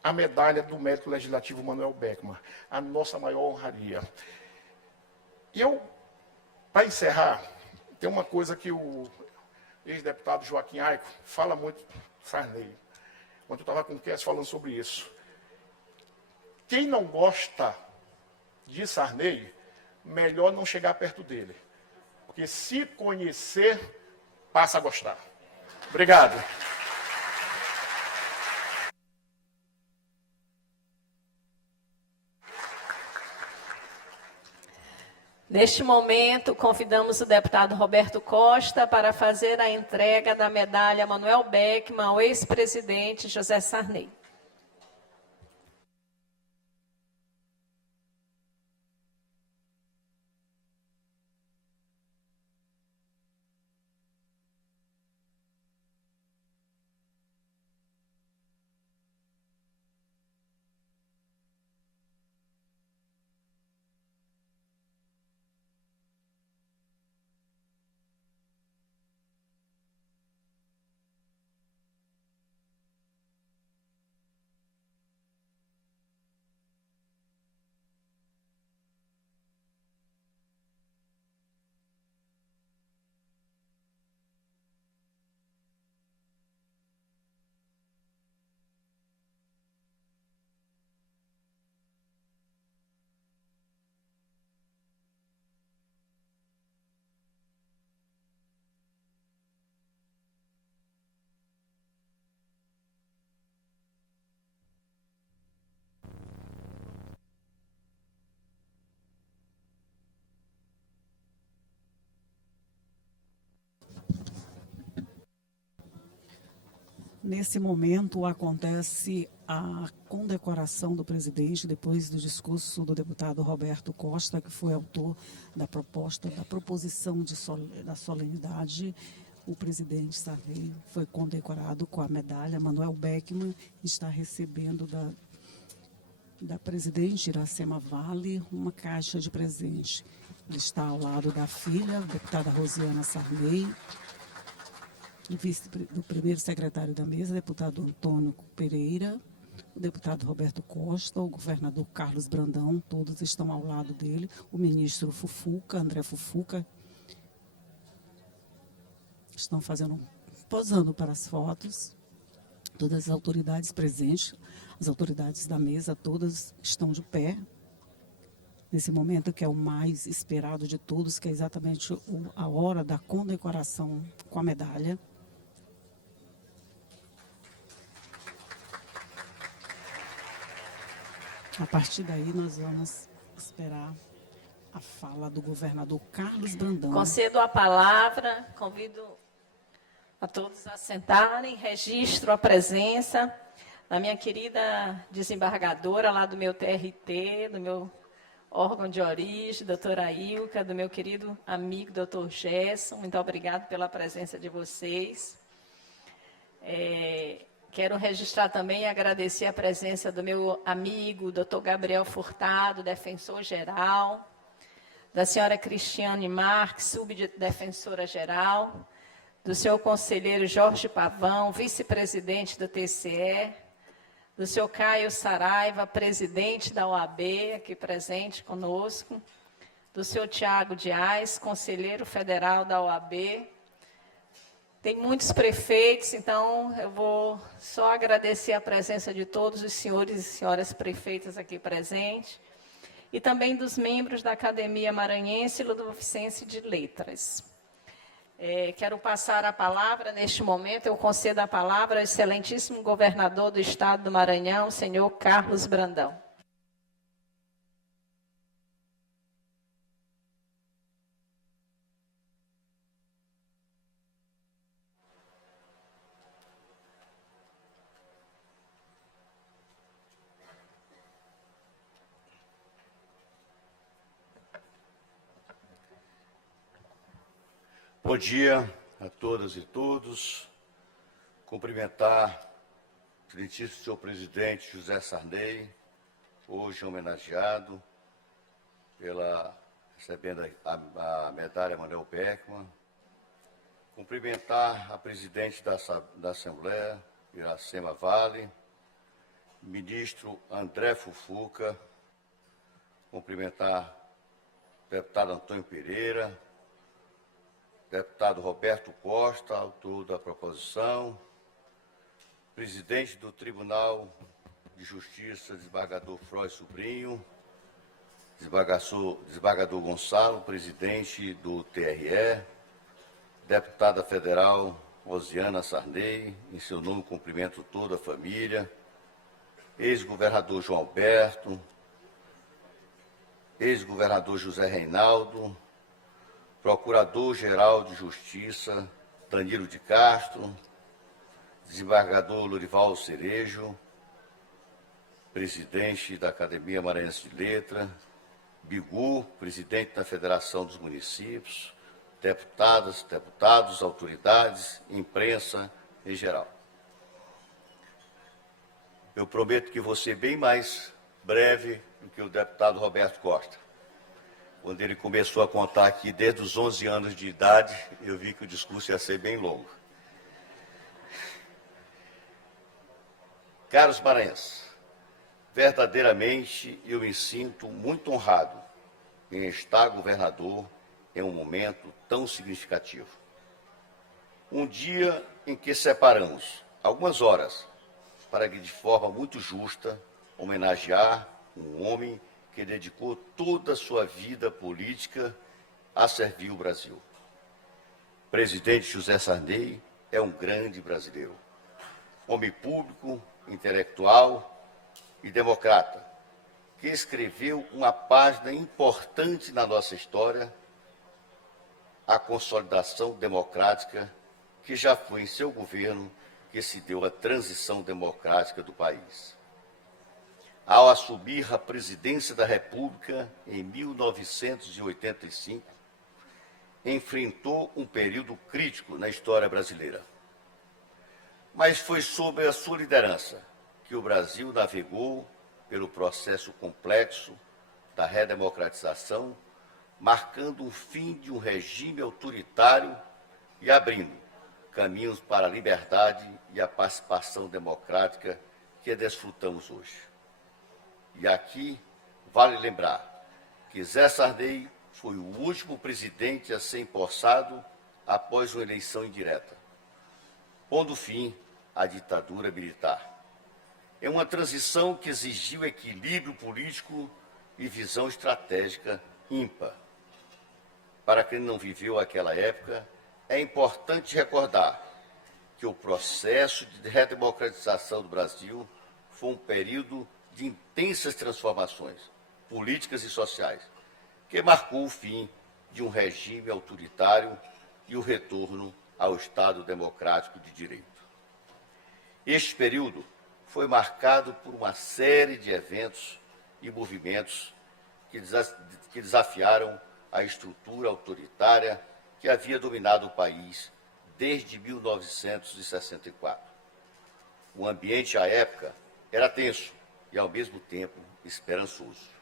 a medalha do mérito legislativo Manuel Beckmann, a nossa maior honraria. E eu, para encerrar, tem uma coisa que o ex-deputado Joaquim Aico fala muito, Sarney, quando eu estava com o Kess falando sobre isso. Quem não gosta de Sarney, melhor não chegar perto dele, porque se conhecer, passa a gostar. Obrigado. Neste momento, convidamos o deputado Roberto Costa para fazer a entrega da medalha Manuel Beckmann ao ex-presidente José Sarney. Nesse momento acontece a condecoração do presidente, depois do discurso do deputado Roberto Costa, que foi autor da proposição da solenidade. O presidente Sarney foi condecorado com a medalha Manuel Beckmann, está recebendo da presidente Iracema Vale uma caixa de presente. Ele está ao lado da filha, a deputada Rosiana Sarney, do primeiro secretário da mesa, deputado Antônio Pereira, o deputado Roberto Costa, o governador Carlos Brandão, todos estão ao lado dele, o ministro Fufuca, André Fufuca, estão posando para as fotos, todas as autoridades presentes, as autoridades da mesa, todas estão de pé, nesse momento que é o mais esperado de todos, que é exatamente a hora da condecoração com a medalha. A partir daí, nós vamos esperar a fala do governador Carlos Brandão. Concedo a palavra, convido a todos a sentarem, registro a presença da minha querida desembargadora lá do meu TRT, do meu órgão de origem, doutora Ilka, do meu querido amigo, doutor Gerson. Muito obrigado pela presença de vocês. Quero registrar também e agradecer a presença do meu amigo, doutor Gabriel Furtado, defensor-geral, da senhora Cristiane Marques, subdefensora-geral, do senhor conselheiro Jorge Pavão, vice-presidente do TCE, do senhor Caio Saraiva, presidente da OAB, aqui presente conosco, do senhor Tiago Dias, conselheiro federal da OAB. Tem muitos prefeitos, então eu vou só agradecer a presença de todos os senhores e senhoras prefeitas aqui presentes, e também dos membros da Academia Maranhense e Ludovicense de Letras. Quero passar a palavra, neste momento, eu concedo a palavra ao excelentíssimo governador do Estado do Maranhão, senhor Carlos Brandão. Bom dia a todas e todos. Cumprimentar o excelentíssimo senhor presidente José Sarney, hoje homenageado recebendo a medalha Manuel Beckmann. Cumprimentar a presidente da Assembleia, Iracema Vale, ministro André Fufuca. Cumprimentar o deputado Antônio Pereira, deputado Roberto Costa, autor da proposição, presidente do Tribunal de Justiça, desembargador Froy Sobrinho, desembargador Gonçalo, presidente do TRE, deputada federal Rosiana Sarney, em seu nome cumprimento toda a família, ex-governador João Alberto, ex-governador José Reinaldo, Procurador-Geral de Justiça, Danilo de Castro, desembargador Lorival Cerejo, presidente da Academia Maranhense de Letras, Bigu, presidente da Federação dos Municípios, deputadas, deputados, autoridades, imprensa em geral. Eu prometo que vou ser bem mais breve do que o deputado Roberto Costa. Quando ele começou a contar aqui, desde os 11 anos de idade, eu vi que o discurso ia ser bem longo. Caros maranhenses, verdadeiramente eu me sinto muito honrado em estar governador em um momento tão significativo. Um dia em que separamos algumas horas para que, de forma muito justa, homenagear um homem que dedicou toda a sua vida política a servir o Brasil. O presidente José Sarney é um grande brasileiro, homem público, intelectual e democrata, que escreveu uma página importante na nossa história, a consolidação democrática, que já foi em seu governo que se deu a transição democrática do país. Ao assumir a presidência da República em 1985, enfrentou um período crítico na história brasileira. Mas foi sob a sua liderança que o Brasil navegou pelo processo complexo da redemocratização, marcando o fim de um regime autoritário e abrindo caminhos para a liberdade e a participação democrática que desfrutamos hoje. E aqui vale lembrar que Zé Sarney foi o último presidente a ser empossado após uma eleição indireta, pondo fim à ditadura militar. É uma transição que exigiu equilíbrio político e visão estratégica ímpar. Para quem não viveu aquela época, é importante recordar que o processo de redemocratização do Brasil foi um período de intensas transformações políticas e sociais, que marcou o fim de um regime autoritário e o retorno ao Estado democrático de direito. Este período foi marcado por uma série de eventos e movimentos que desafiaram a estrutura autoritária que havia dominado o país desde 1964. O ambiente à época era tenso e, ao mesmo tempo, esperançoso.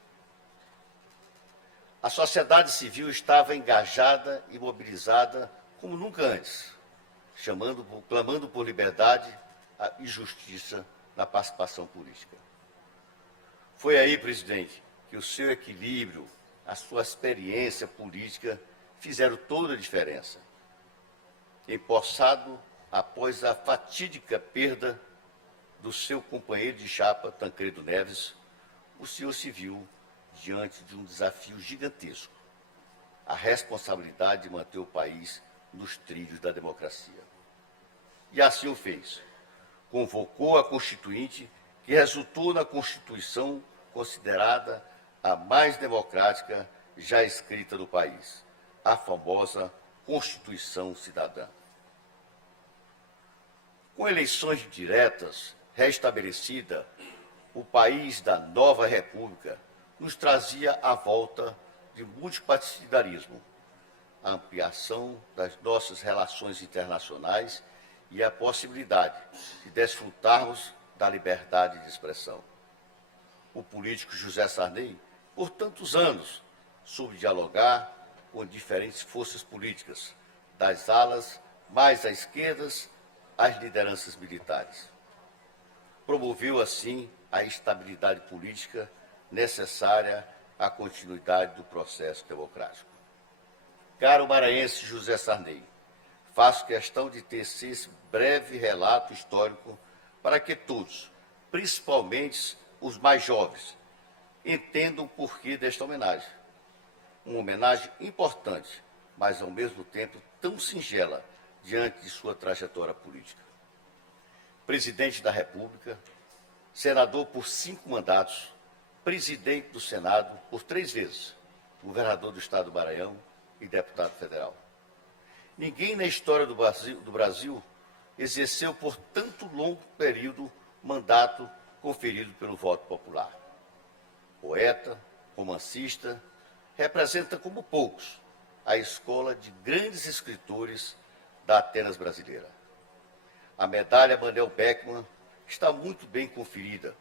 A sociedade civil estava engajada e mobilizada como nunca antes, clamando por liberdade e justiça na participação política. Foi aí, presidente, que o seu equilíbrio, a sua experiência política fizeram toda a diferença. Empossado após a fatídica perda do seu companheiro de chapa, Tancredo Neves, o senhor se viu diante de um desafio gigantesco, a responsabilidade de manter o país nos trilhos da democracia. E assim o fez. Convocou a Constituinte, que resultou na Constituição considerada a mais democrática já escrita no país, a famosa Constituição Cidadã. Com eleições diretas restabelecida, o país da nova República nos trazia a volta de multipartidarismo, a ampliação das nossas relações internacionais e a possibilidade de desfrutarmos da liberdade de expressão. O político José Sarney, por tantos anos, soube dialogar com diferentes forças políticas, das alas mais à esquerda às lideranças militares. Promoveu, assim, a estabilidade política necessária à continuidade do processo democrático. Caro maranhense José Sarney, faço questão de tecer esse breve relato histórico para que todos, principalmente os mais jovens, entendam o porquê desta homenagem. Uma homenagem importante, mas ao mesmo tempo tão singela diante de sua trajetória política. Presidente da República, senador por 5 mandatos, presidente do Senado por 3 vezes, governador do estado do Maranhão e deputado federal. Ninguém na história do Brasil exerceu por tanto longo período mandato conferido pelo voto popular. Poeta, romancista, representa como poucos a escola de grandes escritores da Atenas brasileira. A medalha Manuel Beckmann está muito bem conferida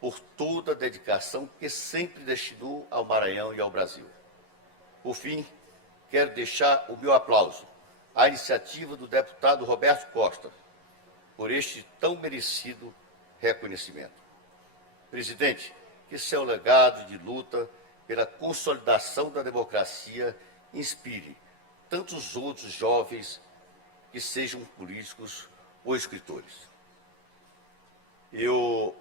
por toda a dedicação que sempre destinou ao Maranhão e ao Brasil. Por fim, quero deixar o meu aplauso à iniciativa do deputado Roberto Costa por este tão merecido reconhecimento. Presidente, que seu legado de luta pela consolidação da democracia inspire tantos outros jovens que sejam políticos ou escritores. Eu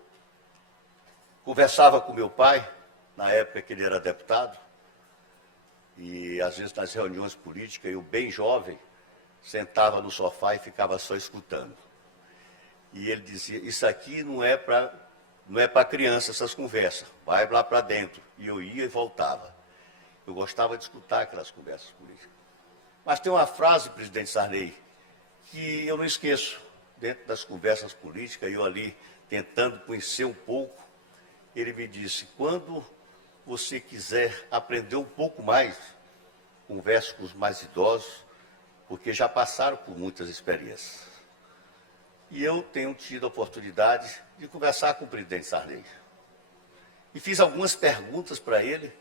conversava com meu pai, na época que ele era deputado, e às vezes nas reuniões políticas, eu bem jovem, sentava no sofá e ficava só escutando. E ele dizia, isso aqui não é para criança, essas conversas, vai lá para dentro. E eu ia e voltava. Eu gostava de escutar aquelas conversas políticas. Mas tem uma frase, presidente Sarney, que eu não esqueço, dentro das conversas políticas, eu ali tentando conhecer um pouco, ele me disse, quando você quiser aprender um pouco mais, converse com os mais idosos, porque já passaram por muitas experiências. E eu tenho tido a oportunidade de conversar com o presidente Sarney. E fiz algumas perguntas para ele,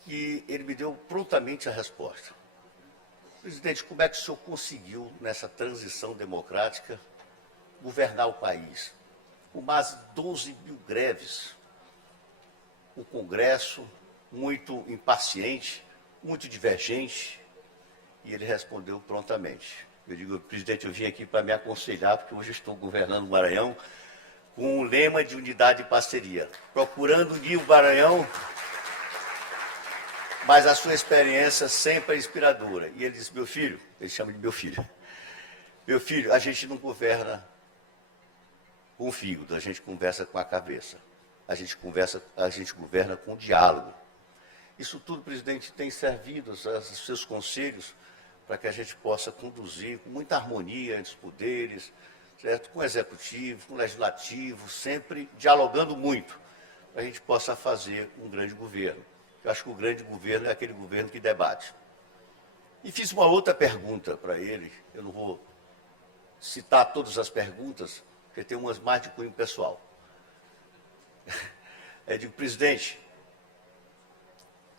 que ele me deu prontamente a resposta. Presidente, como é que o senhor conseguiu, nessa transição democrática, governar o país? Com mais de 12 mil greves, o Congresso muito impaciente, muito divergente, e ele respondeu prontamente. Eu digo, presidente, eu vim aqui para me aconselhar, porque hoje estou governando o Maranhão com um lema de unidade e parceria, procurando unir o Maranhão, mas a sua experiência sempre é inspiradora. E ele disse, meu filho, ele chama de meu filho, a gente não governa com o fígado, a gente conversa com a cabeça, a gente governa com o diálogo. Isso tudo, presidente, tem servido aos seus conselhos para que a gente possa conduzir com muita harmonia entre os poderes, certo? Com o executivo, com o legislativo, sempre dialogando muito, para a gente possa fazer um grande governo. Eu acho que o grande governo é aquele governo que debate. E fiz uma outra pergunta para ele, eu não vou citar todas as perguntas, porque tem umas mais de cunho pessoal. Eu digo, presidente,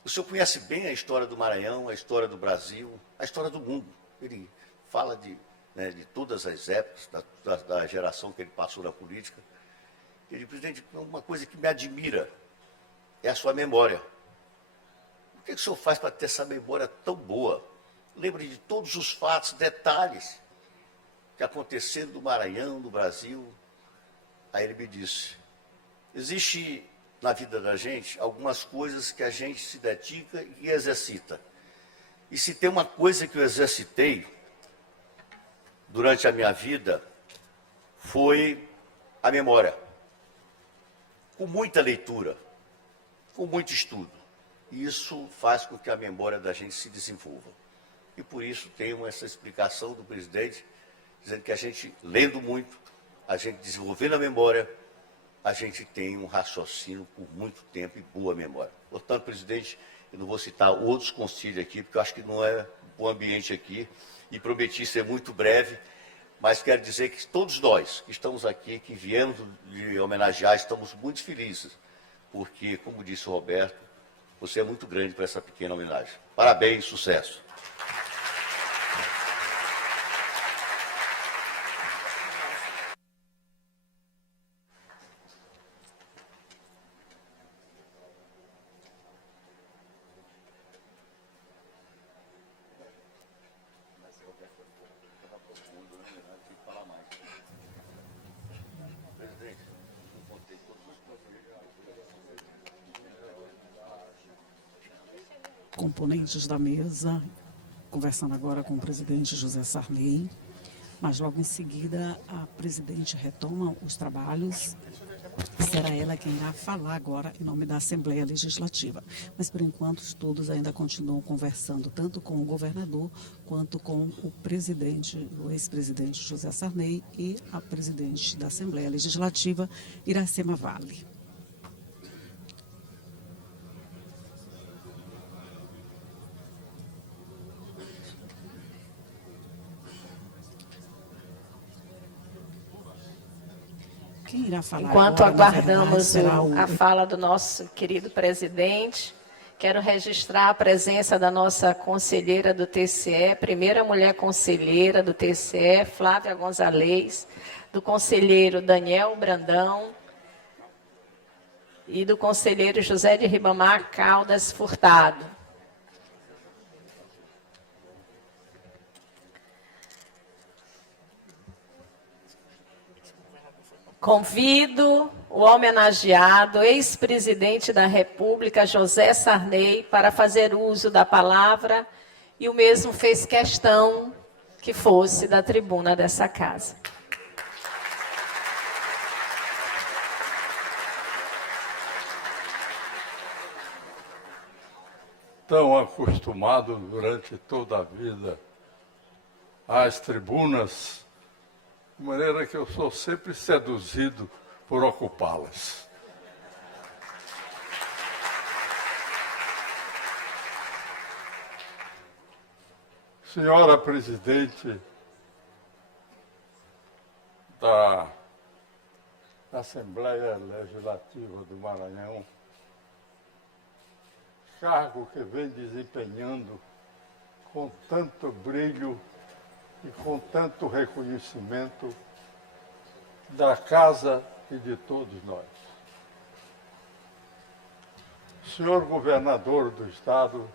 o senhor conhece bem a história do Maranhão, a história do Brasil, a história do mundo. Ele fala de todas as épocas, da geração que ele passou na política. Eu disse, presidente, uma coisa que me admira é a sua memória. O que o senhor faz para ter essa memória tão boa? Lembre de todos os fatos, detalhes que aconteceram no Maranhão, no Brasil. Aí ele me disse, existe na vida da gente algumas coisas que a gente se dedica e exercita. E se tem uma coisa que eu exercitei durante a minha vida, foi a memória. Com muita leitura, com muito estudo. E isso faz com que a memória da gente se desenvolva. E por isso tenho essa explicação do presidente, dizendo que a gente, lendo muito, a gente desenvolvendo a memória, a gente tem um raciocínio por muito tempo e boa memória. Portanto, presidente, eu não vou citar outros concílios aqui, porque eu acho que não é o ambiente aqui, e prometi ser muito breve, mas quero dizer que todos nós que estamos aqui, que viemos lhe homenagear, estamos muito felizes, porque, como disse o Roberto, você é muito grande para essa pequena homenagem. Parabéns, sucesso. Componentes da mesa, conversando agora com o presidente José Sarney, mas logo em seguida a presidente retoma os trabalhos. Será ela quem irá falar agora em nome da Assembleia Legislativa. Mas, por enquanto, todos ainda continuam conversando, tanto com o governador quanto com o presidente, o ex-presidente José Sarney e a presidente da Assembleia Legislativa, Iracema Vale. Quem irá falar Enquanto agora, aguardamos verdade, a fala do nosso querido presidente, quero registrar a presença da nossa conselheira do TCE, primeira mulher conselheira do TCE, Flávia Gonzalez, do conselheiro Daniel Brandão e do conselheiro José de Ribamar Caldas Furtado. Convido o homenageado, ex-presidente da República, José Sarney, para fazer uso da palavra, e o mesmo fez questão que fosse da tribuna dessa casa. Tão acostumado durante toda a vida às tribunas, de maneira que eu sou sempre seduzido por ocupá-las. Senhora presidente da Assembleia Legislativa do Maranhão, cargo que vem desempenhando com tanto brilho e com tanto reconhecimento da casa e de todos nós. Senhor governador do Estado,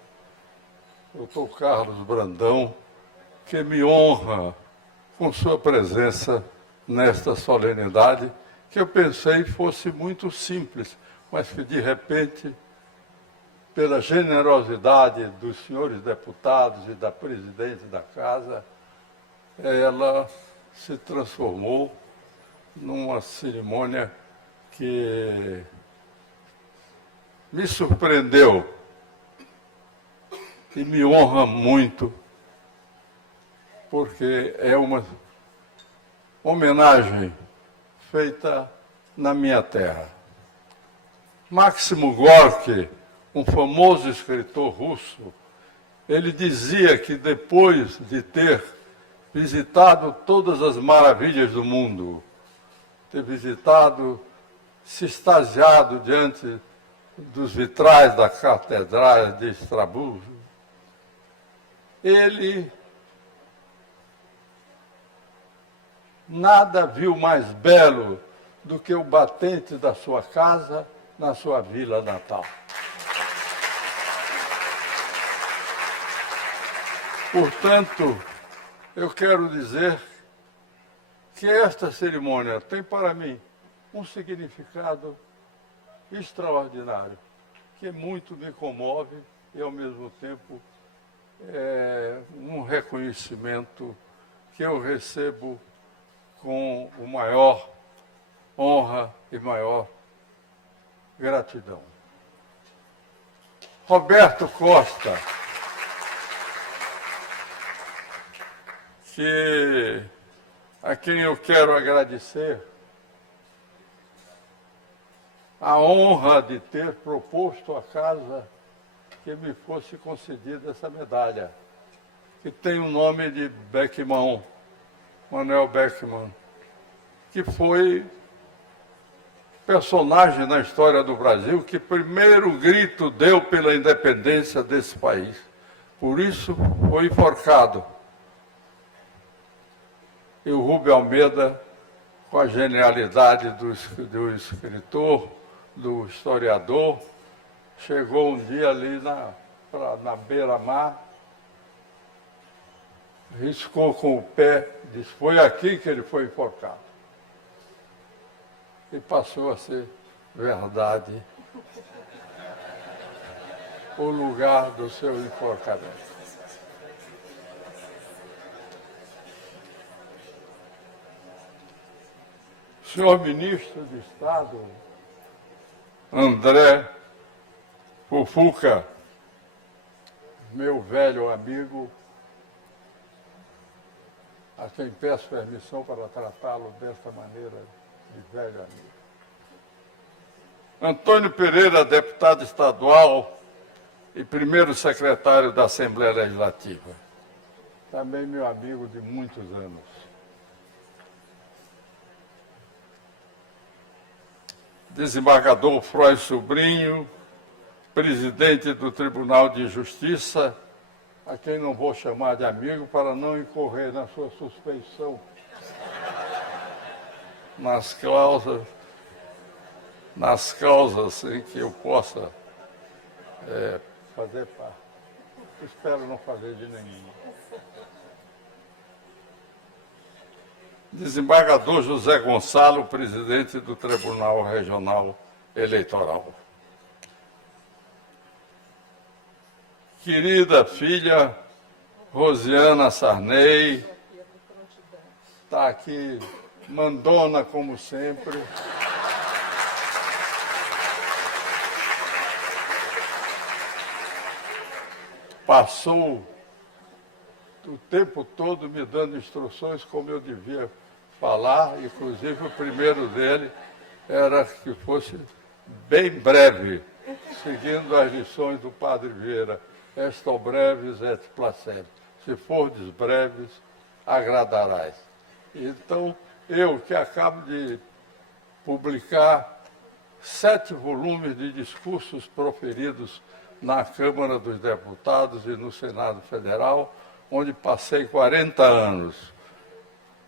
doutor Carlos Brandão, que me honra com sua presença nesta solenidade, que eu pensei fosse muito simples, mas que de repente, pela generosidade dos senhores deputados e da presidente da casa, ela se transformou numa cerimônia que me surpreendeu e me honra muito, porque é uma homenagem feita na minha terra. Máximo Gorky, um famoso escritor russo, ele dizia que depois de ter visitado todas as maravilhas do mundo, ter visitado, se extasiado diante dos vitrais da Catedral de Estrasburgo, ele nada viu mais belo do que o batente da sua casa na sua vila natal. Portanto, eu quero dizer que esta cerimônia tem para mim um significado extraordinário, que muito me comove e, ao mesmo tempo, é um reconhecimento que eu recebo com o maior honra e maior gratidão. Roberto Costa, a quem eu quero agradecer a honra de ter proposto à casa que me fosse concedida essa medalha, que tem o nome de Beckman, Manuel Beckman, que foi personagem na história do Brasil que primeiro grito deu pela independência desse país. Por isso foi enforcado. E o Rubem Almeida, com a genialidade do escritor, do historiador, chegou um dia ali na beira-mar, riscou com o pé, disse, foi aqui que ele foi enforcado. E passou a ser verdade o lugar do seu enforcamento. Senhor Ministro de Estado, André Fufuca, meu velho amigo, a quem peço permissão para tratá-lo desta maneira de velho amigo. Antônio Pereira, deputado estadual e primeiro secretário da Assembleia Legislativa, também meu amigo de muitos anos. Desembargador Froy Sobrinho, presidente do Tribunal de Justiça, a quem não vou chamar de amigo para não incorrer na sua suspeição nas causas em que eu possa fazer parte. Espero não fazer de nenhuma. Desembargador José Gonçalo, presidente do Tribunal Regional Eleitoral. Querida filha Rosiana Sarney, está aqui, mandona como sempre. Passou o tempo todo me dando instruções como eu devia falar, inclusive o primeiro dele era que fosse bem breve, seguindo as lições do Padre Vieira. Est brevis et placet. Se fordes breves, agradarás. Então, eu que acabo de publicar 7 volumes de discursos proferidos na Câmara dos Deputados e no Senado Federal, onde passei 40 anos.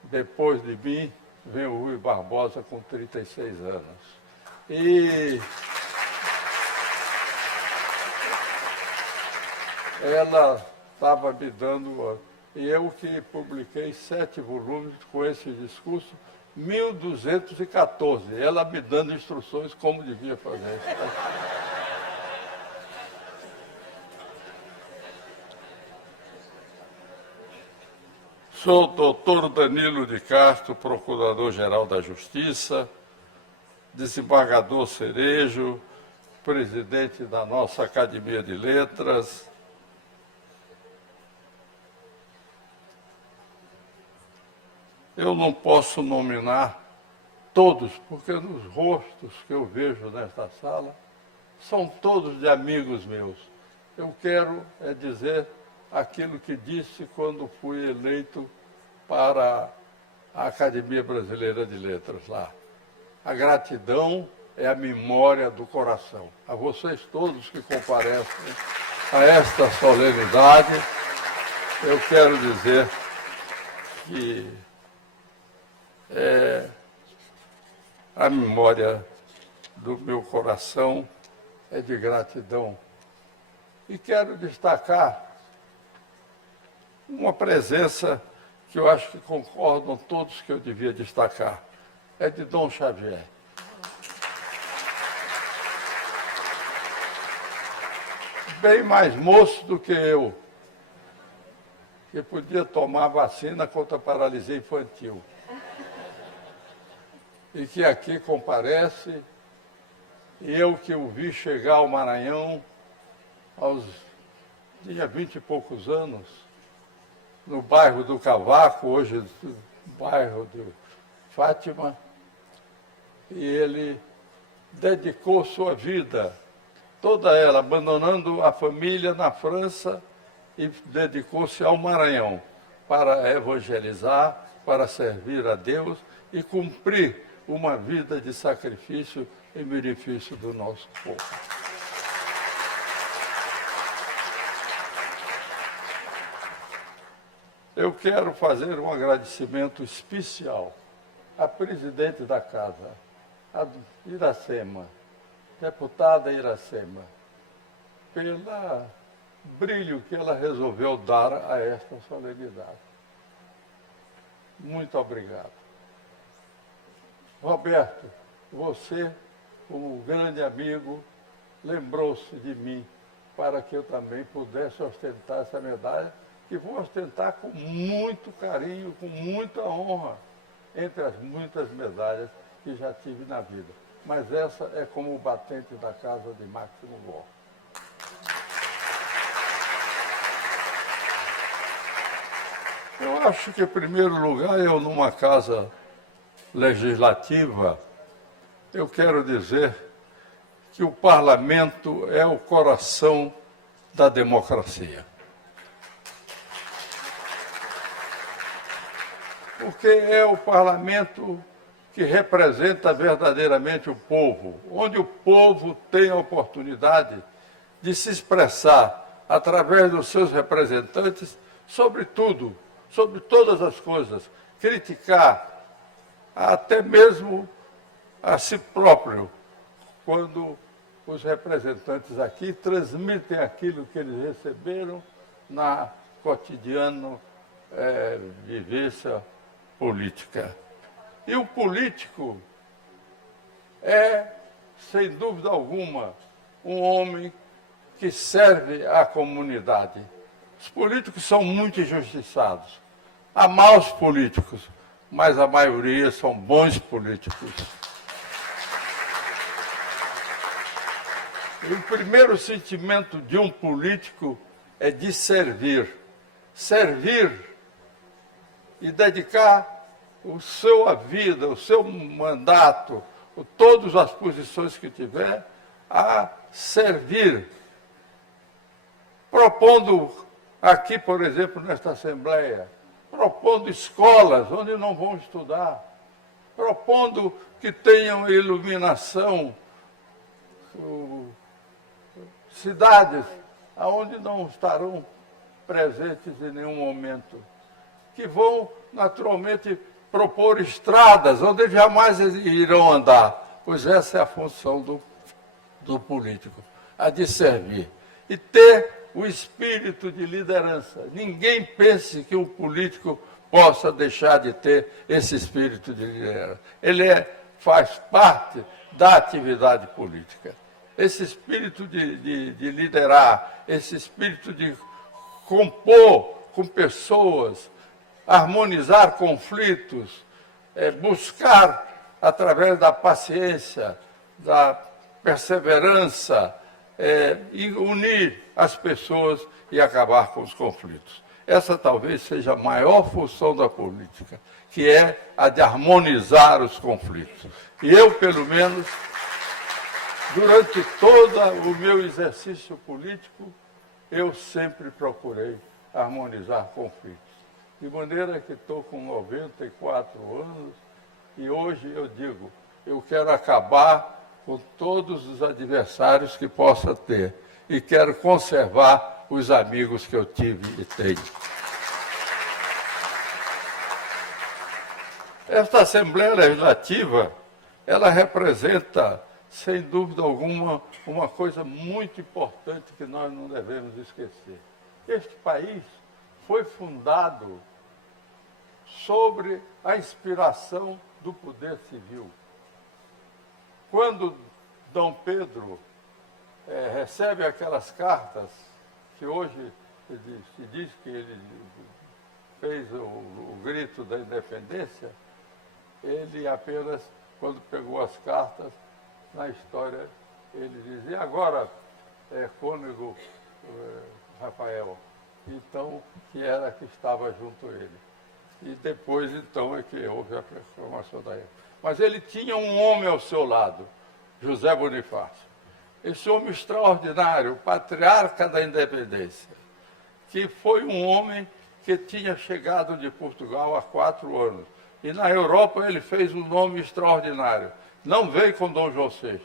Depois de mim, veio o Rui Barbosa com 36 anos. E ela estava me dando, e eu que publiquei 7 volumes com esse discurso, 1214, ela me dando instruções como devia fazer. Sou o doutor Danilo de Castro, procurador-geral da Justiça, desembargador Cerejo, presidente da nossa Academia de Letras. Eu não posso nominar todos, porque nos rostos que eu vejo nesta sala, são todos de amigos meus. Eu quero dizer aquilo que disse quando fui eleito para a Academia Brasileira de Letras lá. A gratidão é a memória do coração. A vocês todos que comparecem a esta solenidade, eu quero dizer que a memória do meu coração é de gratidão. E quero destacar uma presença que eu acho que concordam todos que eu devia destacar. É de Dom Xavier. Bem mais moço do que eu, que podia tomar vacina contra a paralisia infantil. E que aqui comparece, e eu que o vi chegar ao Maranhão tinha 20 e poucos anos, no bairro do Cavaco, hoje bairro de Fátima, e ele dedicou sua vida, toda ela, abandonando a família na França, e dedicou-se ao Maranhão para evangelizar, para servir a Deus e cumprir uma vida de sacrifício em benefício do nosso povo. Eu quero fazer um agradecimento especial à presidente da casa, a Iracema, deputada Iracema, pelo brilho que ela resolveu dar a esta solenidade. Muito obrigado. Roberto, você, como grande amigo, lembrou-se de mim para que eu também pudesse ostentar essa medalha, que vou ostentar com muito carinho, com muita honra, entre as muitas medalhas que já tive na vida. Mas essa é como o batente da casa de Máximo Gorki. Eu acho que, em primeiro lugar, eu numa casa legislativa, eu quero dizer que o parlamento é o coração da democracia. Porque é o parlamento que representa verdadeiramente o povo, onde o povo tem a oportunidade de se expressar através dos seus representantes sobre tudo, sobre todas as coisas, criticar até mesmo a si próprio, quando os representantes aqui transmitem aquilo que eles receberam na cotidiana vivência política. E o político é, sem dúvida alguma, um homem que serve à comunidade. Os políticos são muito injustiçados. Há maus políticos, mas a maioria são bons políticos. E o primeiro sentimento de um político é de servir. Servir e dedicar a sua vida, o seu mandato, todas as posições que tiver, a servir. Propondo aqui, por exemplo, nesta Assembleia, propondo escolas onde não vão estudar, propondo que tenham iluminação, cidades onde não estarão presentes em nenhum momento, que vão naturalmente propor estradas onde jamais irão andar, pois essa é a função do político, a de servir. E ter o espírito de liderança. Ninguém pense que um político possa deixar de ter esse espírito de liderança. Ele faz parte da atividade política. Esse espírito de liderar, esse espírito de compor com pessoas, harmonizar conflitos, buscar, através da paciência, da perseverança, e unir as pessoas e acabar com os conflitos. Essa talvez seja a maior função da política, que é a de harmonizar os conflitos. E eu, pelo menos, durante todo o meu exercício político, eu sempre procurei harmonizar conflitos. De maneira que estou com 94 anos e hoje eu digo, eu quero acabar com todos os adversários que possa ter e quero conservar os amigos que eu tive e tenho. Esta Assembleia Legislativa ela representa, sem dúvida alguma, uma coisa muito importante que nós não devemos esquecer. Este país foi fundado sobre a inspiração do poder civil. Quando Dom Pedro recebe aquelas cartas, que hoje se diz que ele fez o grito da independência, ele apenas, quando pegou as cartas, na história, ele dizia, agora, cônego Rafael, então, que era que estava junto a ele. E depois, então, é que houve a proclamação da época. Mas ele tinha um homem ao seu lado, José Bonifácio. Esse homem extraordinário, patriarca da independência, que foi um homem que tinha chegado de Portugal há 4 anos. E na Europa ele fez um nome extraordinário. Não veio com Dom João VI.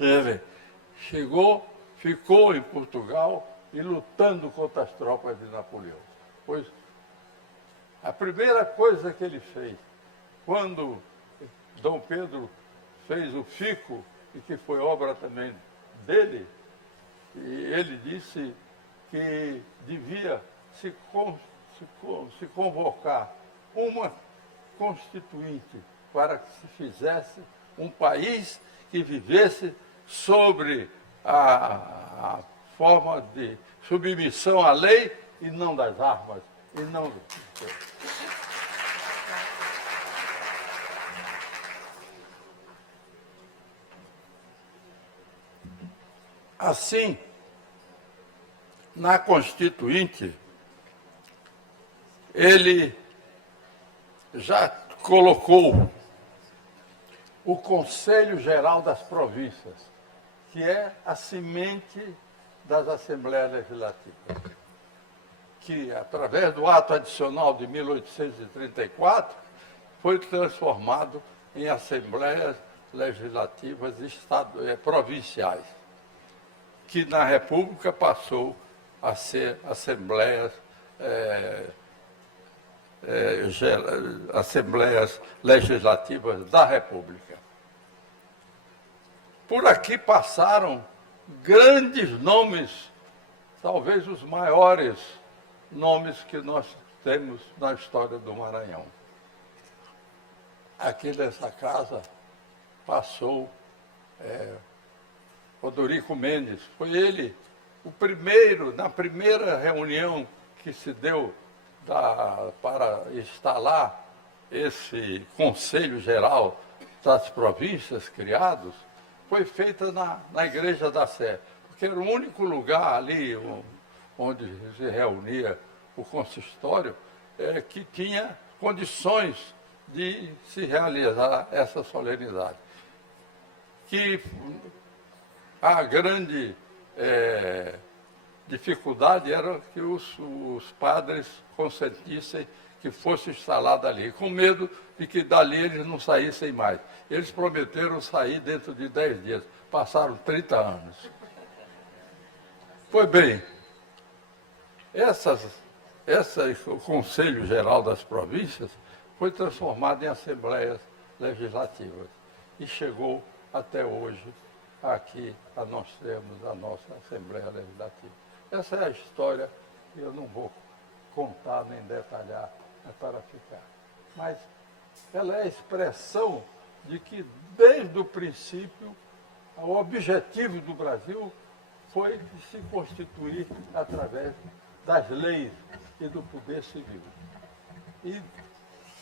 Ele chegou, ficou em Portugal e lutando contra as tropas de Napoleão. Pois a primeira coisa que ele fez, quando Dom Pedro fez o Fico, e que foi obra também dele, e ele disse que devia se convocar uma constituinte para que se fizesse um país que vivesse sobre a forma de submissão à lei e não das armas, e não do... Assim, na Constituinte, ele já colocou o Conselho Geral das Províncias, que é a semente das Assembleias Legislativas, que, através do ato adicional de 1834, foi transformado em Assembleias Legislativas provinciais, que na República passou a ser Assembleias Legislativas da República. Por aqui passaram grandes nomes, talvez os maiores nomes que nós temos na história do Maranhão. Aqui nessa casa passou Odorico Mendes. Foi ele o primeiro, na primeira reunião que se deu para instalar esse Conselho Geral das Províncias criados, foi feita na Igreja da Sé, porque era o único lugar ali onde se reunia o consistório que tinha condições de se realizar essa solenidade. Que a grande dificuldade era que os padres consentissem que fosse instalado ali, com medo de que dali eles não saíssem mais. Eles prometeram sair dentro de 10 dias. Passaram 30 anos. Pois bem, o Conselho Geral das Províncias foi transformado em Assembleias Legislativas e chegou até hoje. Aqui nós temos a nossa Assembleia Legislativa. Essa é a história que eu não vou contar nem detalhar, para ficar. Mas ela é a expressão de que, desde o princípio, o objetivo do Brasil foi se constituir através das leis e do poder civil. E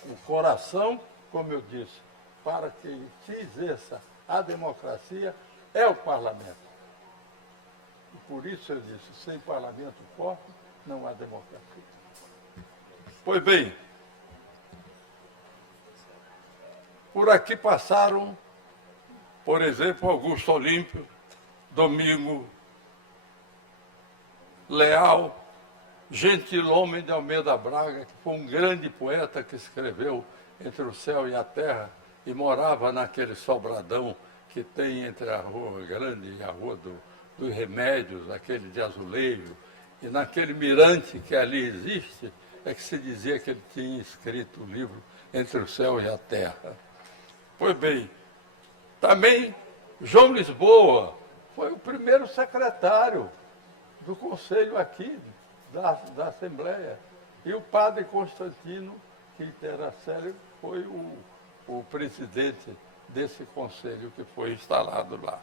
o coração, como eu disse, para que se exerça a democracia, é o parlamento. E por isso eu disse, sem parlamento forte, não há democracia. Pois bem, por aqui passaram, por exemplo, Augusto Olímpio, Domingo Leal, Gentilhomem de Almeida Braga, que foi um grande poeta que escreveu Entre o Céu e a Terra e morava naquele sobradão que tem entre a Rua Grande e a Rua dos Remédios, aquele de azulejo, e naquele mirante que ali existe, é que se dizia que ele tinha escrito o livro Entre o Céu e a Terra. Pois bem, Também João Lisboa foi o primeiro secretário do conselho aqui, da Assembleia. E o padre Constantino, que era célebre, foi o presidente desse conselho que foi instalado lá.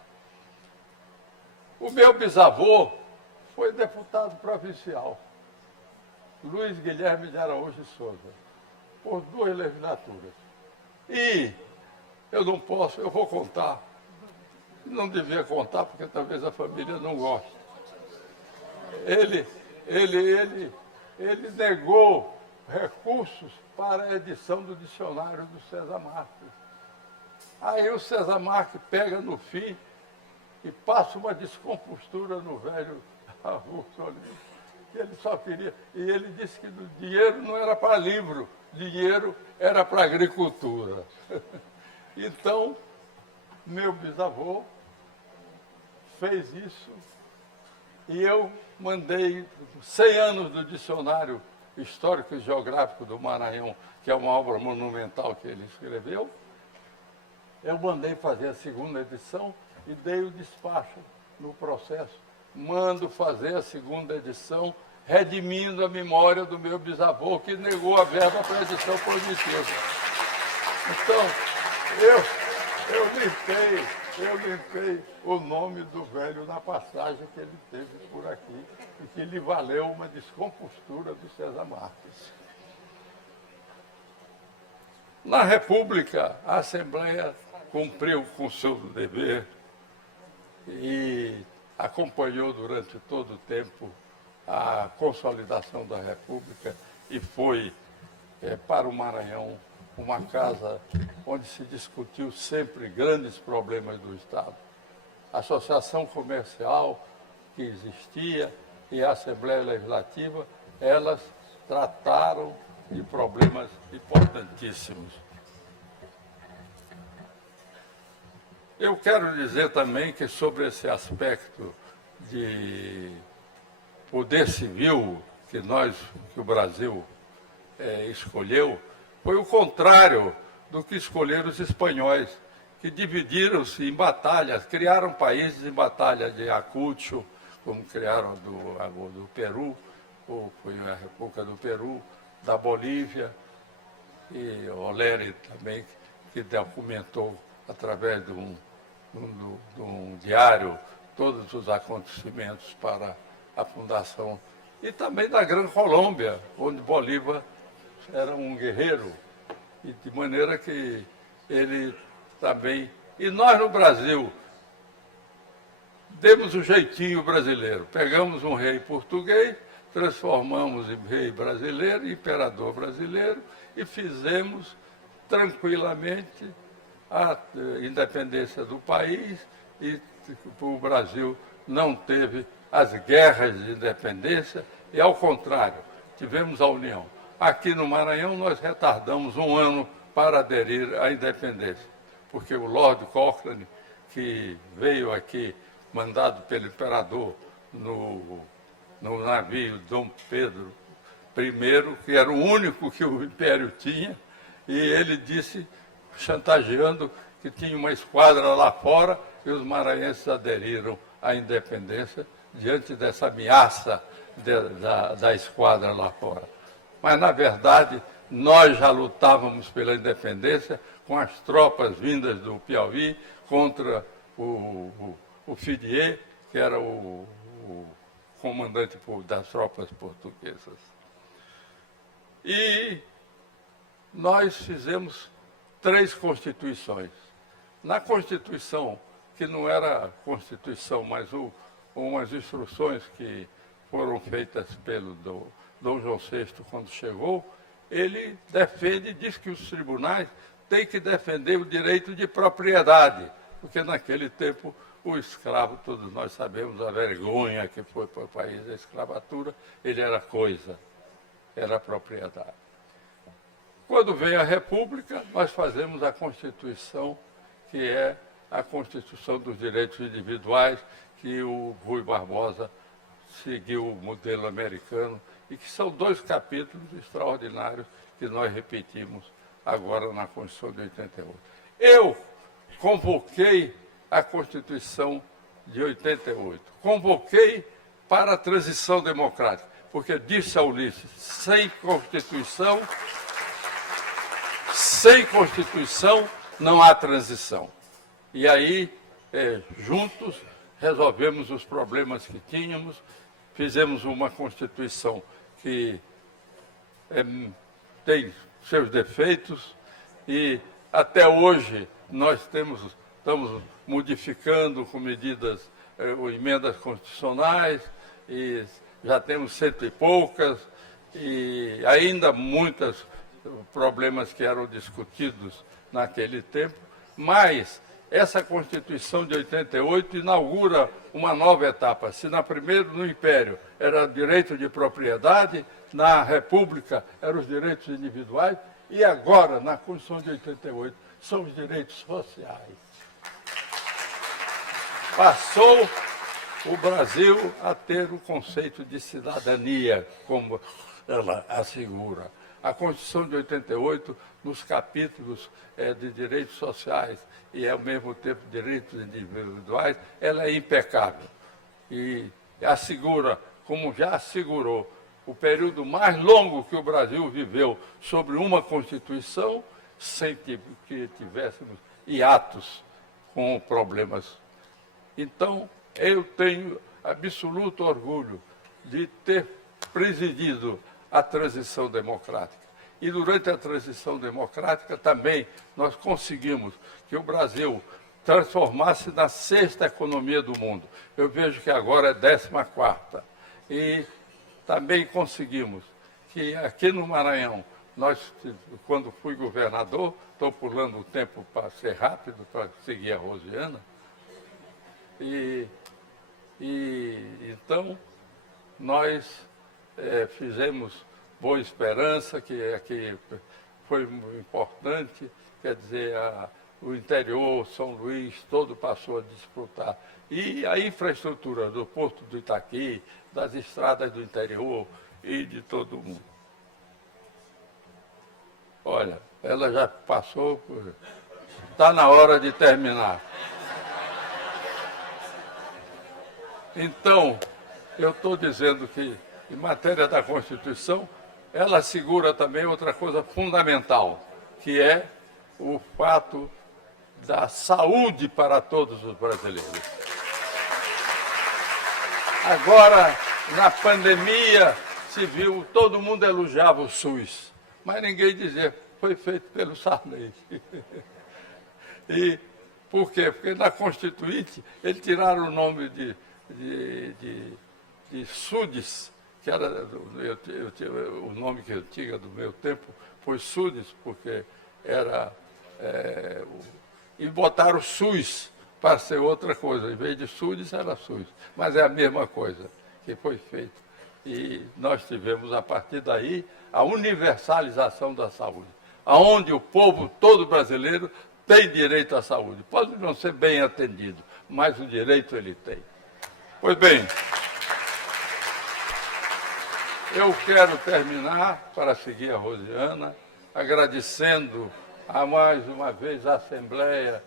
O meu bisavô foi deputado provincial, Luiz Guilherme de Araújo de Souza, por 2 legislaturas. E eu não posso, eu vou contar. Não devia contar, porque talvez a família não goste. Ele negou recursos para a edição do dicionário do César Marques. Aí o César Marques pega no fim e passa uma descompostura no velho Augusto. Ele só queria. E ele disse que o dinheiro não era para livro, dinheiro era para agricultura. Então, meu bisavô fez isso e eu mandei 100 anos do Dicionário Histórico e Geográfico do Maranhão, que é uma obra monumental que ele escreveu. Eu mandei fazer a 2ª edição e dei o despacho no processo. Mando fazer a 2ª edição, redimindo a memória do meu bisavô, que negou a verba para a edição prometida. Então, eu limpei o nome do velho na passagem que ele teve por aqui e que lhe valeu uma descompostura do César Marques. Na República, a Assembleia cumpriu com o seu dever e acompanhou durante todo o tempo a consolidação da República e foi para o Maranhão uma casa onde se discutiu sempre grandes problemas do Estado. A associação comercial que existia e a Assembleia Legislativa, elas trataram de problemas importantíssimos. Eu quero dizer também que sobre esse aspecto de poder civil que o Brasil escolheu, foi o contrário do que escolheram os espanhóis, que dividiram-se em batalhas, criaram países em batalha de Ayacucho, como criaram do Peru, ou foi a República do Peru, da Bolívia, e Oleri também, que documentou através de um diário todos os acontecimentos para a fundação, e também da Gran Colômbia, onde Bolívar era um guerreiro, e de maneira que ele também... E nós no Brasil demos o jeitinho brasileiro, pegamos um rei português, transformamos em rei brasileiro, imperador brasileiro, e fizemos tranquilamente a independência do país, e o Brasil não teve as guerras de independência, e ao contrário, tivemos a União. Aqui no Maranhão nós retardamos 1 ano para aderir à independência, porque o Lord Cochrane, que veio aqui mandado pelo imperador no navio Dom Pedro I, que era o único que o Império tinha, e ele disse, chantageando, que tinha uma esquadra lá fora, e os maranhenses aderiram à independência diante dessa ameaça da esquadra lá fora. Mas, na verdade, nós já lutávamos pela independência com as tropas vindas do Piauí contra o Fidier, que era o comandante das tropas portuguesas. E nós fizemos 3 constituições. Na Constituição, que não era Constituição, mas umas instruções que foram feitas pelo Dom João VI quando chegou, ele diz que os tribunais têm que defender o direito de propriedade, porque naquele tempo o escravo, todos nós sabemos a vergonha que foi para o país da escravatura, ele era coisa, era propriedade. Quando vem a República, nós fazemos a Constituição, que é a Constituição dos Direitos Individuais, que o Rui Barbosa seguiu o modelo americano, e que são 2 capítulos extraordinários que nós repetimos agora na Constituição de 88. Eu convoquei a Constituição de 88. Convoquei para a transição democrática, porque disse a Ulisses, sem Constituição não há transição. E aí, juntos, resolvemos os problemas que tínhamos, fizemos uma Constituição que tem seus defeitos e até hoje nós estamos modificando com medidas, emendas constitucionais, e já temos 100 e poucas, e ainda muitos problemas que eram discutidos naquele tempo, mas essa Constituição de 88 inaugura uma nova etapa. Se no Império era direito de propriedade, na República eram os direitos individuais, e agora, na Constituição de 88, são os direitos sociais. Passou o Brasil a ter o conceito de cidadania, como ela assegura. A Constituição de 88, nos capítulos de direitos sociais e, ao mesmo tempo, direitos individuais, ela é impecável. E assegura, como já assegurou, o período mais longo que o Brasil viveu sobre uma Constituição, sem que tivéssemos hiatos com problemas. Então, eu tenho absoluto orgulho de ter presidido a transição democrática. E durante a transição democrática também nós conseguimos que o Brasil transformasse na 6ª economia do mundo. Eu vejo que agora é 14ª. E também conseguimos que aqui no Maranhão, quando fui governador, estou pulando o tempo para ser rápido, para seguir a Rosiana, então nós fizemos Boa Esperança, que foi importante, quer dizer, o interior, São Luís, todo passou a desfrutar. E a infraestrutura do Porto do Itaqui, das estradas do interior e de todo mundo. Olha, ela já passou, está na hora de terminar. Então, eu estou dizendo que, em matéria da Constituição, ela assegura também outra coisa fundamental, que é o fato da saúde para todos os brasileiros. Agora, na pandemia, se viu, todo mundo elogiava o SUS, mas ninguém dizia, foi feito pelo Sarney. E por quê? Porque na Constituinte, eles tiraram o nome de SUDES, que era, o nome que eu tinha do meu tempo foi SUDES, porque era... e botaram o SUS para ser outra coisa. Em vez de SUDES, era SUS. Mas é a mesma coisa que foi feito. E nós tivemos, a partir daí, a universalização da saúde, onde o povo todo brasileiro tem direito à saúde. Pode não ser bem atendido, mas o direito ele tem. Pois bem, eu quero terminar, para seguir a Rosiana, agradecendo mais uma vez à Assembleia,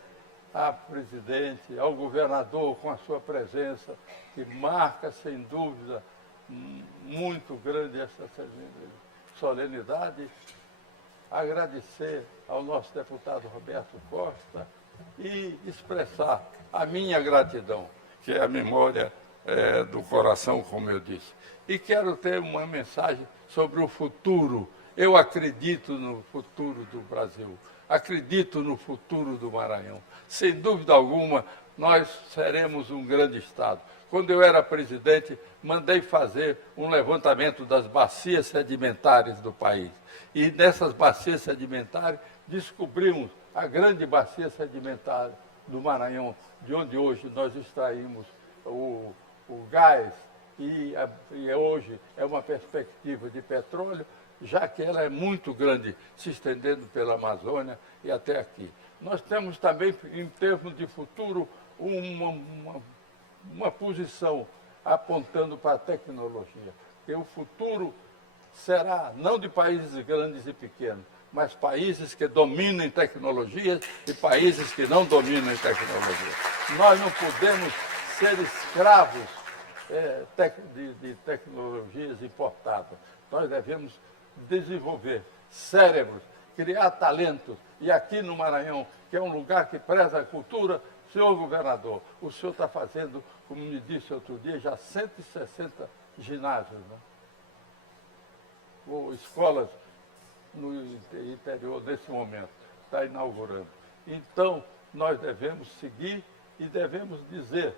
à presidente, ao governador com a sua presença, que marca, sem dúvida, muito grande essa solenidade. Agradecer ao nosso deputado Roberto Costa e expressar a minha gratidão, que é a memória do coração, como eu disse. E quero ter uma mensagem sobre o futuro. Eu acredito no futuro do Brasil, acredito no futuro do Maranhão. Sem dúvida alguma, nós seremos um grande Estado. Quando eu era presidente, mandei fazer um levantamento das bacias sedimentares do país. E nessas bacias sedimentares, descobrimos a grande bacia sedimentar do Maranhão, de onde hoje nós extraímos o gás, e hoje é uma perspectiva de petróleo, já que ela é muito grande, se estendendo pela Amazônia e até aqui. Nós temos também, em termos de futuro, uma posição apontando para a tecnologia, porque o futuro será não de países grandes e pequenos, mas países que dominam tecnologias e países que não dominam tecnologia. Nós não podemos ser escravos de tecnologias importadas. Nós devemos desenvolver cérebros, criar talentos. E aqui no Maranhão, que é um lugar que preza a cultura, senhor governador, o senhor está fazendo, como me disse outro dia, já 160 ginásios, né? Ou escolas no interior desse momento, está inaugurando. Então, nós devemos seguir e devemos dizer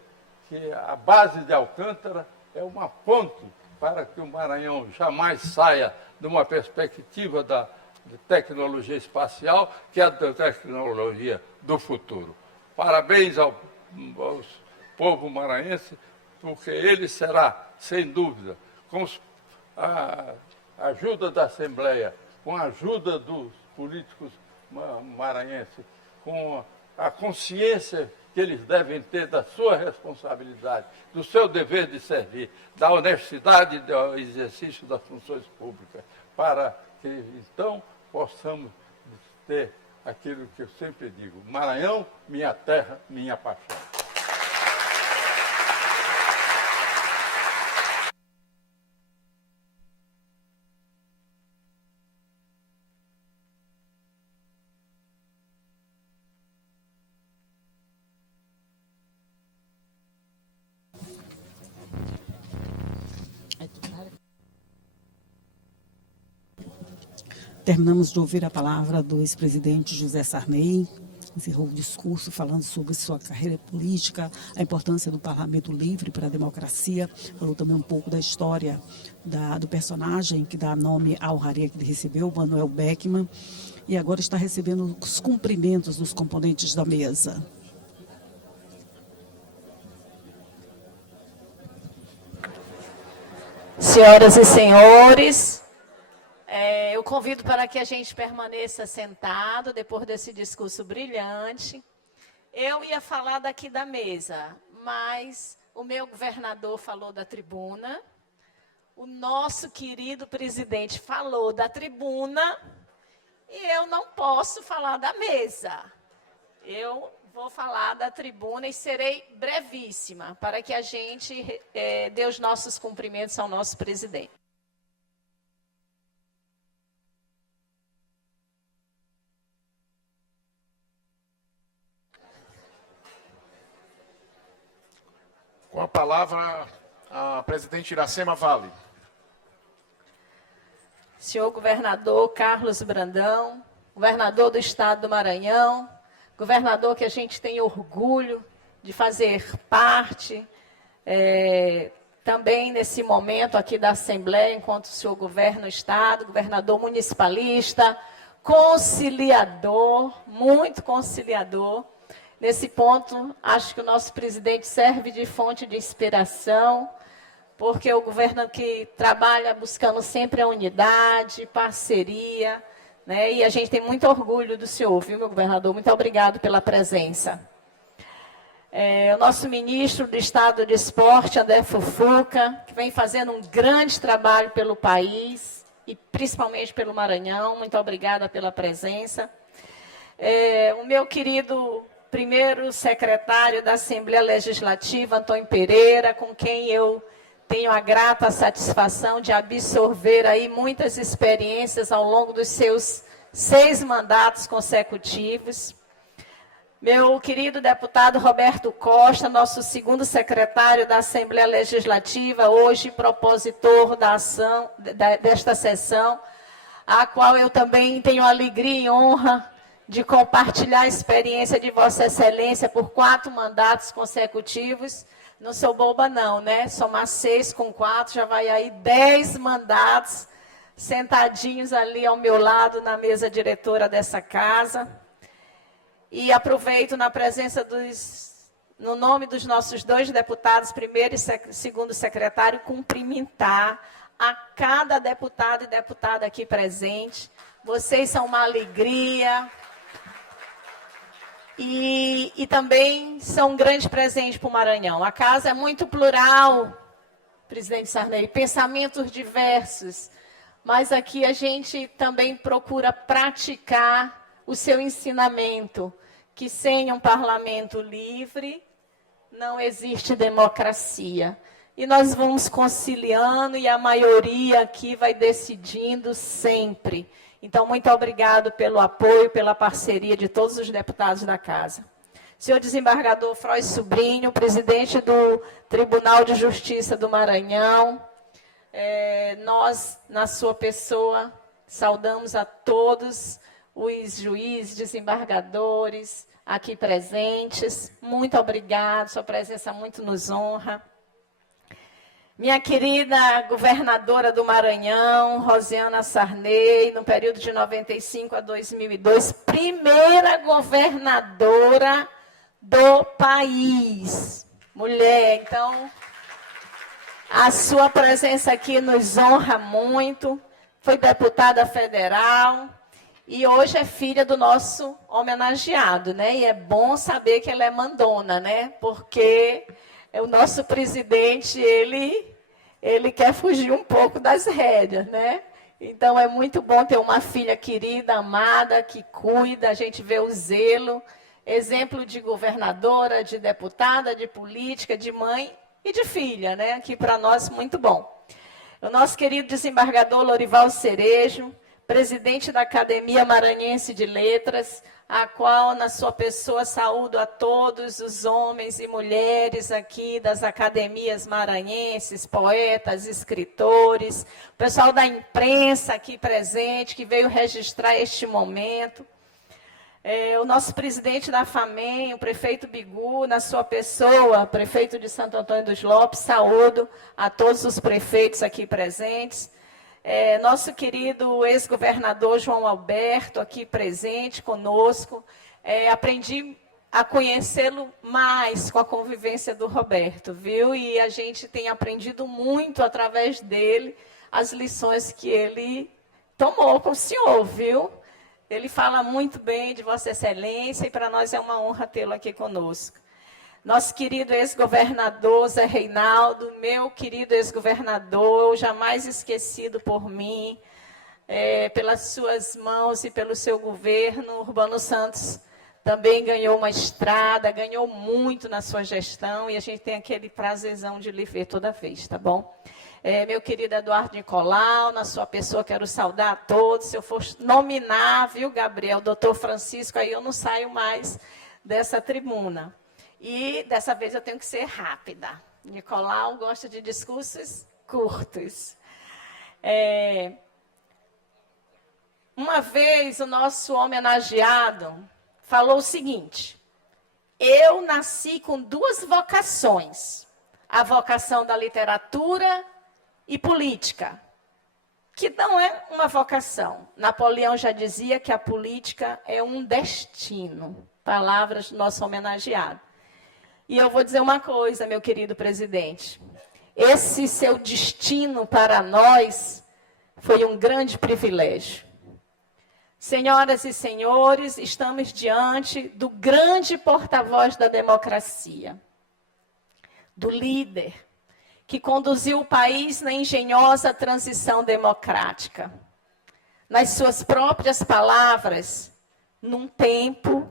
que a base de Alcântara é uma ponte para que o Maranhão jamais saia de uma perspectiva de tecnologia espacial, que é a tecnologia do futuro. Parabéns ao povo maranhense, porque ele será, sem dúvida, com a ajuda da Assembleia, com a ajuda dos políticos maranhenses, com a consciência que eles devem ter da sua responsabilidade, do seu dever de servir, da honestidade do exercício das funções públicas, para que, então, possamos ter aquilo que eu sempre digo: Maranhão, minha terra, minha paixão. Terminamos de ouvir a palavra do ex-presidente José Sarney, encerrou o discurso falando sobre sua carreira política, a importância do parlamento livre para a democracia, falou também um pouco da história do personagem que dá nome à honraria que ele recebeu, Manuel Beckmann, e agora está recebendo os cumprimentos dos componentes da mesa. Senhoras e senhores, eu convido para que a gente permaneça sentado depois desse discurso brilhante. Eu ia falar daqui da mesa, mas o meu governador falou da tribuna, o nosso querido presidente falou da tribuna, e eu não posso falar da mesa. Eu vou falar da tribuna e serei brevíssima, para que a gente dê os nossos cumprimentos ao nosso presidente. Com a palavra, a presidente Iracema Vale. Senhor governador Carlos Brandão, governador do estado do Maranhão, governador que a gente tem orgulho de fazer parte, também nesse momento aqui da Assembleia, enquanto o senhor governa o estado, governador municipalista, conciliador, muito conciliador. Nesse ponto, acho que o nosso presidente serve de fonte de inspiração, porque o governo que trabalha buscando sempre a unidade, parceria, né? E a gente tem muito orgulho do senhor, viu, meu governador? Muito obrigado pela presença. O nosso ministro do Estado de Esporte, André Fufuca, que vem fazendo um grande trabalho pelo país, e principalmente pelo Maranhão, muito obrigada pela presença. O meu querido primeiro secretário da Assembleia Legislativa, Antônio Pereira, com quem eu tenho a grata satisfação de absorver aí muitas experiências ao longo dos seus 6 mandatos consecutivos. Meu querido deputado Roberto Costa, nosso segundo secretário da Assembleia Legislativa, hoje propositor da ação desta sessão, a qual eu também tenho alegria e honra de compartilhar a experiência de Vossa Excelência por 4 mandatos consecutivos. Não sou boba não, né? Somar 6 com 4, já vai aí 10 mandatos sentadinhos ali ao meu lado na mesa diretora dessa casa. E aproveito na presença no nome dos nossos 2 deputados, primeiro e segundo secretário, cumprimentar a cada deputado e deputada aqui presente. Vocês são uma alegria. E também são um grande presente para o Maranhão. A casa é muito plural, presidente Sarney, pensamentos diversos, mas aqui a gente também procura praticar o seu ensinamento, que sem um parlamento livre não existe democracia. E nós vamos conciliando e a maioria aqui vai decidindo sempre. Então, muito obrigado pelo apoio, pela parceria de todos os deputados da Casa. Senhor desembargador Frois Sobrinho, presidente do Tribunal de Justiça do Maranhão, nós, na sua pessoa, saudamos a todos os juízes, desembargadores aqui presentes. Muito obrigado, sua presença muito nos honra. Minha querida governadora do Maranhão, Rosiana Sarney, no período de 95 a 2002, primeira governadora do país. Mulher, então, a sua presença aqui nos honra muito. Foi deputada federal e hoje é filha do nosso homenageado, né? E é bom saber que ela é mandona, né? Porque o nosso presidente, ele quer fugir um pouco das rédeas, né? Então, é muito bom ter uma filha querida, amada, que cuida, a gente vê o zelo, exemplo de governadora, de deputada, de política, de mãe e de filha, né? Aqui para nós, muito bom. O nosso querido desembargador Lorival Cerejo, presidente da Academia Maranhense de Letras, a qual, na sua pessoa, saúdo a todos os homens e mulheres aqui das academias maranhenses, poetas, escritores, o pessoal da imprensa aqui presente, que veio registrar este momento. O nosso presidente da FAMEM, o prefeito Bigu, na sua pessoa, prefeito de Santo Antônio dos Lopes, saúdo a todos os prefeitos aqui presentes. Nosso querido ex-governador João Alberto, aqui presente conosco. Aprendi a conhecê-lo mais com a convivência do Roberto, viu? E a gente tem aprendido muito através dele as lições que ele tomou com o senhor, viu? Ele fala muito bem de Vossa Excelência e para nós é uma honra tê-lo aqui conosco. Nosso querido ex-governador Zé Reinaldo, meu querido ex-governador, jamais esquecido por mim, pelas suas mãos e pelo seu governo. Urbano Santos também ganhou uma estrada, ganhou muito na sua gestão e a gente tem aquele prazerzão de lhe ver toda vez, tá bom? Meu querido Eduardo Nicolau, na sua pessoa, quero saudar a todos. Se eu for nominar, viu, Gabriel, doutor Francisco, aí eu não saio mais dessa tribuna. E dessa vez eu tenho que ser rápida. Nicolau gosta de discursos curtos. Uma vez o nosso homenageado falou o seguinte: eu nasci com duas vocações, a vocação da literatura e política, que não é uma vocação. Napoleão já dizia que a política é um destino. Palavras do nosso homenageado. E eu vou dizer uma coisa, meu querido presidente. Esse seu destino para nós foi um grande privilégio. Senhoras e senhores, estamos diante do grande porta-voz da democracia, do líder que conduziu o país na engenhosa transição democrática. Nas suas próprias palavras, num tempo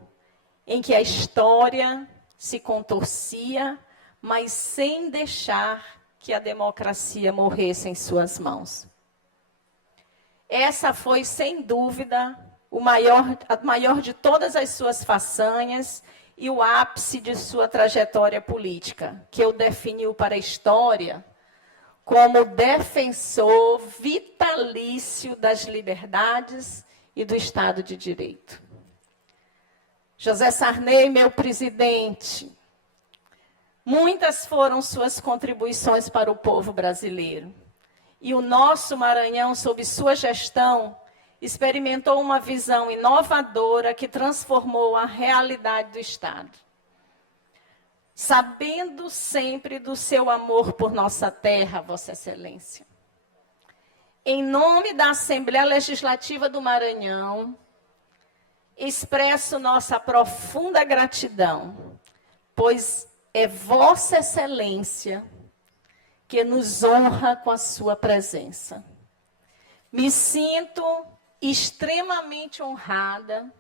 em que a história se contorcia, mas sem deixar que a democracia morresse em suas mãos. Essa foi, sem dúvida, a maior de todas as suas façanhas e o ápice de sua trajetória política, que o definiu para a história como defensor vitalício das liberdades e do Estado de Direito. José Sarney, meu presidente, muitas foram suas contribuições para o povo brasileiro. E o nosso Maranhão, sob sua gestão, experimentou uma visão inovadora que transformou a realidade do Estado. Sabendo sempre do seu amor por nossa terra, Vossa Excelência, em nome da Assembleia Legislativa do Maranhão, expresso nossa profunda gratidão, pois é Vossa Excelência que nos honra com a sua presença. Me sinto extremamente honrada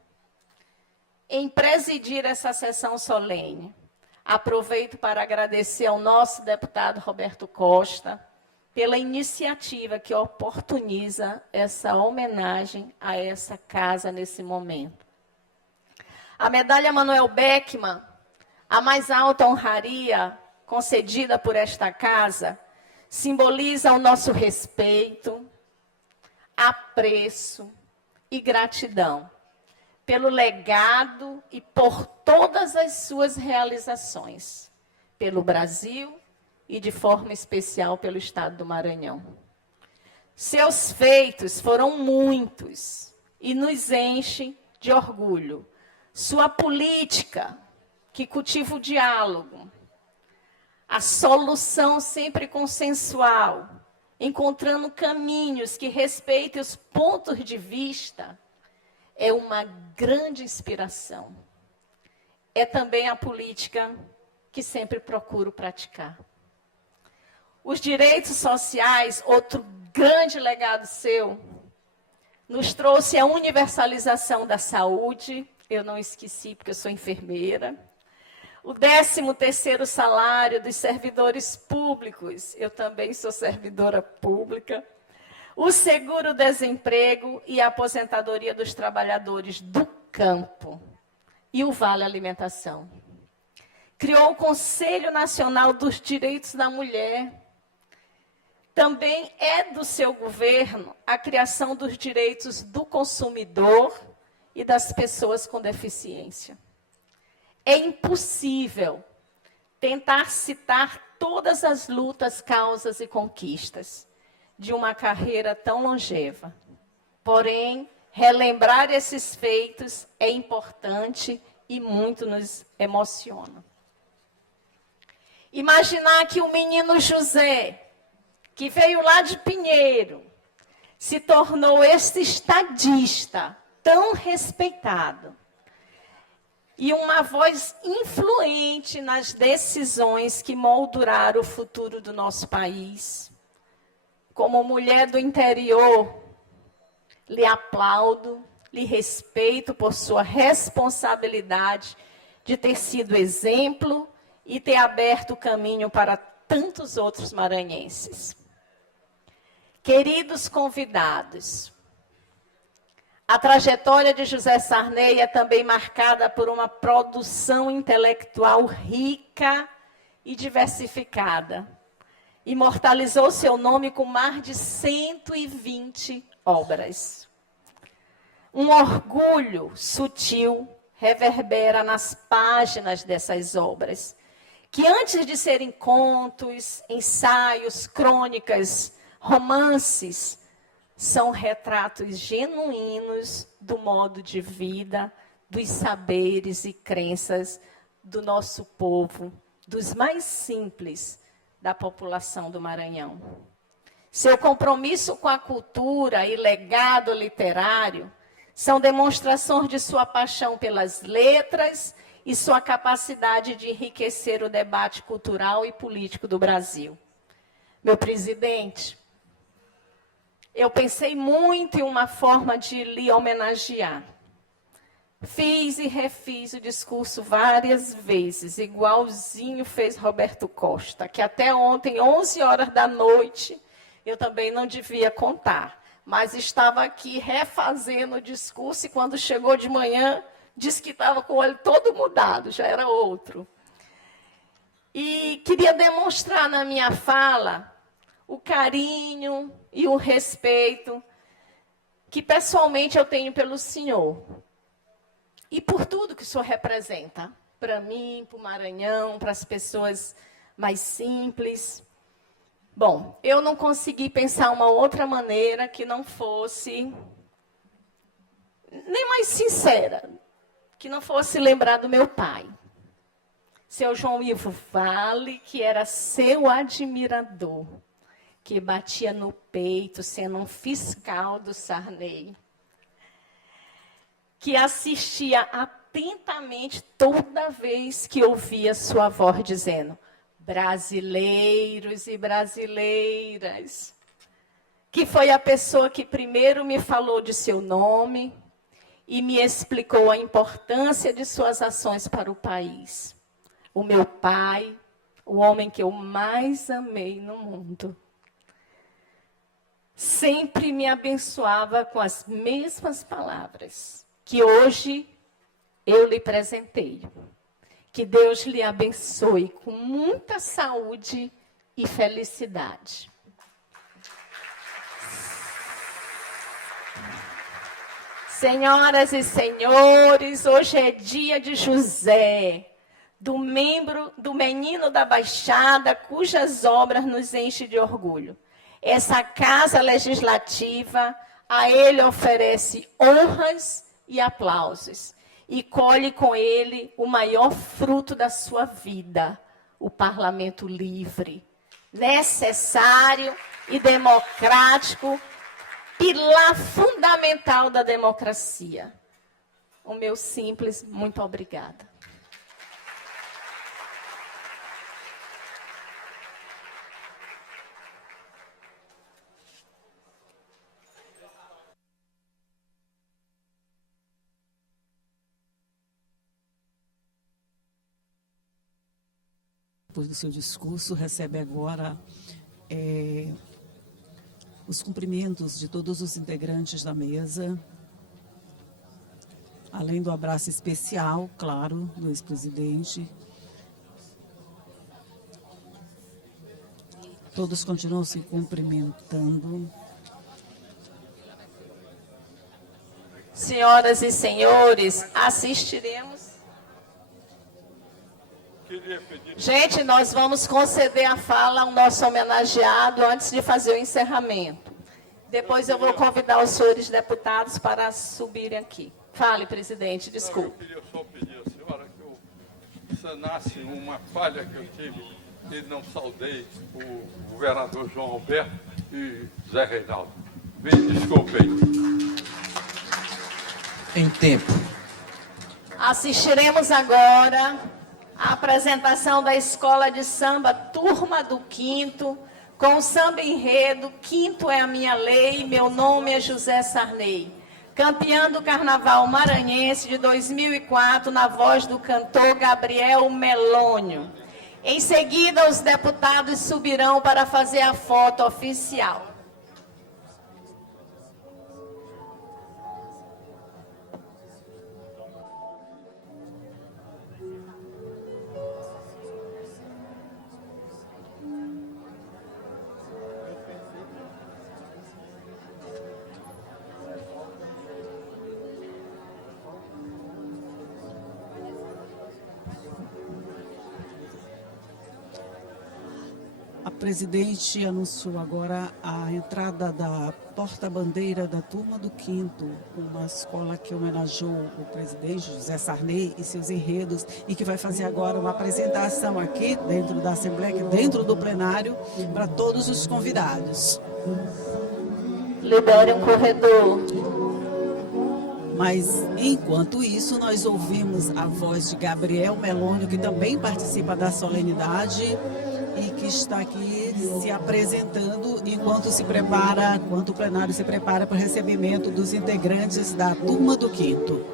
em presidir essa sessão solene. Aproveito para agradecer ao nosso deputado Roberto Costa pela iniciativa que oportuniza essa homenagem a essa casa nesse momento. A medalha Manuel Beckmann, a mais alta honraria concedida por esta casa, simboliza o nosso respeito, apreço e gratidão pelo legado e por todas as suas realizações, pelo Brasil e, de forma especial, pelo Estado do Maranhão. Seus feitos foram muitos e nos enchem de orgulho. Sua política, que cultiva o diálogo, a solução sempre consensual, encontrando caminhos que respeitem os pontos de vista, é uma grande inspiração. É também a política que sempre procuro praticar. Os direitos sociais, outro grande legado seu, nos trouxe a universalização da saúde, eu não esqueci porque eu sou enfermeira, o 13º salário dos servidores públicos, eu também sou servidora pública, o seguro-desemprego e a aposentadoria dos trabalhadores do campo e o Vale Alimentação. Criou o Conselho Nacional dos Direitos da Mulher. Também é do seu governo a criação dos direitos do consumidor e das pessoas com deficiência. É impossível tentar citar todas as lutas, causas e conquistas de uma carreira tão longeva. Porém, relembrar esses feitos é importante e muito nos emociona. Imaginar que o menino José, que veio lá de Pinheiro, se tornou esse estadista tão respeitado e uma voz influente nas decisões que molduraram o futuro do nosso país. Como mulher do interior, lhe aplaudo, lhe respeito por sua responsabilidade de ter sido exemplo e ter aberto o caminho para tantos outros maranhenses. Queridos convidados, a trajetória de José Sarney é também marcada por uma produção intelectual rica e diversificada. Imortalizou seu nome com mais de 120 obras. Um orgulho sutil reverbera nas páginas dessas obras, que antes de serem contos, ensaios, crônicas, romances, são retratos genuínos do modo de vida, dos saberes e crenças do nosso povo, dos mais simples da população do Maranhão. Seu compromisso com a cultura e legado literário são demonstrações de sua paixão pelas letras e sua capacidade de enriquecer o debate cultural e político do Brasil. Meu presidente, eu pensei muito em uma forma de lhe homenagear. Fiz e refiz o discurso várias vezes, igualzinho fez Roberto Costa, que até ontem, 11 horas da noite, eu também não devia contar, mas estava aqui refazendo o discurso e quando chegou de manhã, disse que estava com o olho todo mudado, já era outro. E queria demonstrar na minha fala o carinho e o respeito que pessoalmente eu tenho pelo senhor. E por tudo que o senhor representa, para mim, para o Maranhão, para as pessoas mais simples. Bom, eu não consegui pensar uma outra maneira que não fosse nem mais sincera, que não fosse lembrar do meu pai. Seu João Ivo Vale, que era seu admirador, que batia no peito, sendo um fiscal do Sarney, que assistia atentamente toda vez que ouvia sua voz dizendo: brasileiros e brasileiras. que foi a pessoa que primeiro me falou de seu nome e me explicou a importância de suas ações para o país. O meu pai, o homem que eu mais amei no mundo, sempre me abençoava com as mesmas palavras que hoje eu lhe presenteio. Que Deus lhe abençoe com muita saúde e felicidade. Senhoras e senhores, hoje é dia de José, do menino da Baixada, cujas obras nos enchem de orgulho. Essa casa legislativa, a ele oferece honras e aplausos, e colhe com ele o maior fruto da sua vida, o parlamento livre, necessário e democrático, pilar fundamental da democracia. O meu simples muito obrigada. Depois do seu discurso, recebe agora os cumprimentos de todos os integrantes da mesa, além do abraço especial, claro, do ex-presidente. Todos continuam se cumprimentando. Senhoras e senhores, assistiremos. Gente, nós vamos conceder a fala ao nosso homenageado antes de fazer o encerramento. Depois eu vou convidar os senhores deputados para subirem aqui. Fale, presidente, desculpe. Eu queria só pedir à senhora que eu sanasse uma falha que eu tive e não saudei o governador João Alberto e Zé Reinaldo. Me desculpem. Em tempo. Assistiremos agora a apresentação da Escola de Samba Turma do Quinto, com o samba enredo Quinto é a minha lei, meu nome é José Sarney. Campeã do Carnaval Maranhense de 2004, na voz do cantor Gabriel Melônio. Em seguida, os deputados subirão para fazer a foto oficial. A presidente anunciou agora a entrada da porta-bandeira da Turma do Quinto, uma escola que homenageou o presidente José Sarney e seus enredos, e que vai fazer agora uma apresentação aqui dentro da Assembleia, dentro do plenário, para todos os convidados. Libere um corredor. Mas, enquanto isso, nós ouvimos a voz de Gabriel Melônio, que também participa da solenidade e que está aqui se apresentando enquanto o plenário se prepara para o recebimento dos integrantes da Turma do Quinto.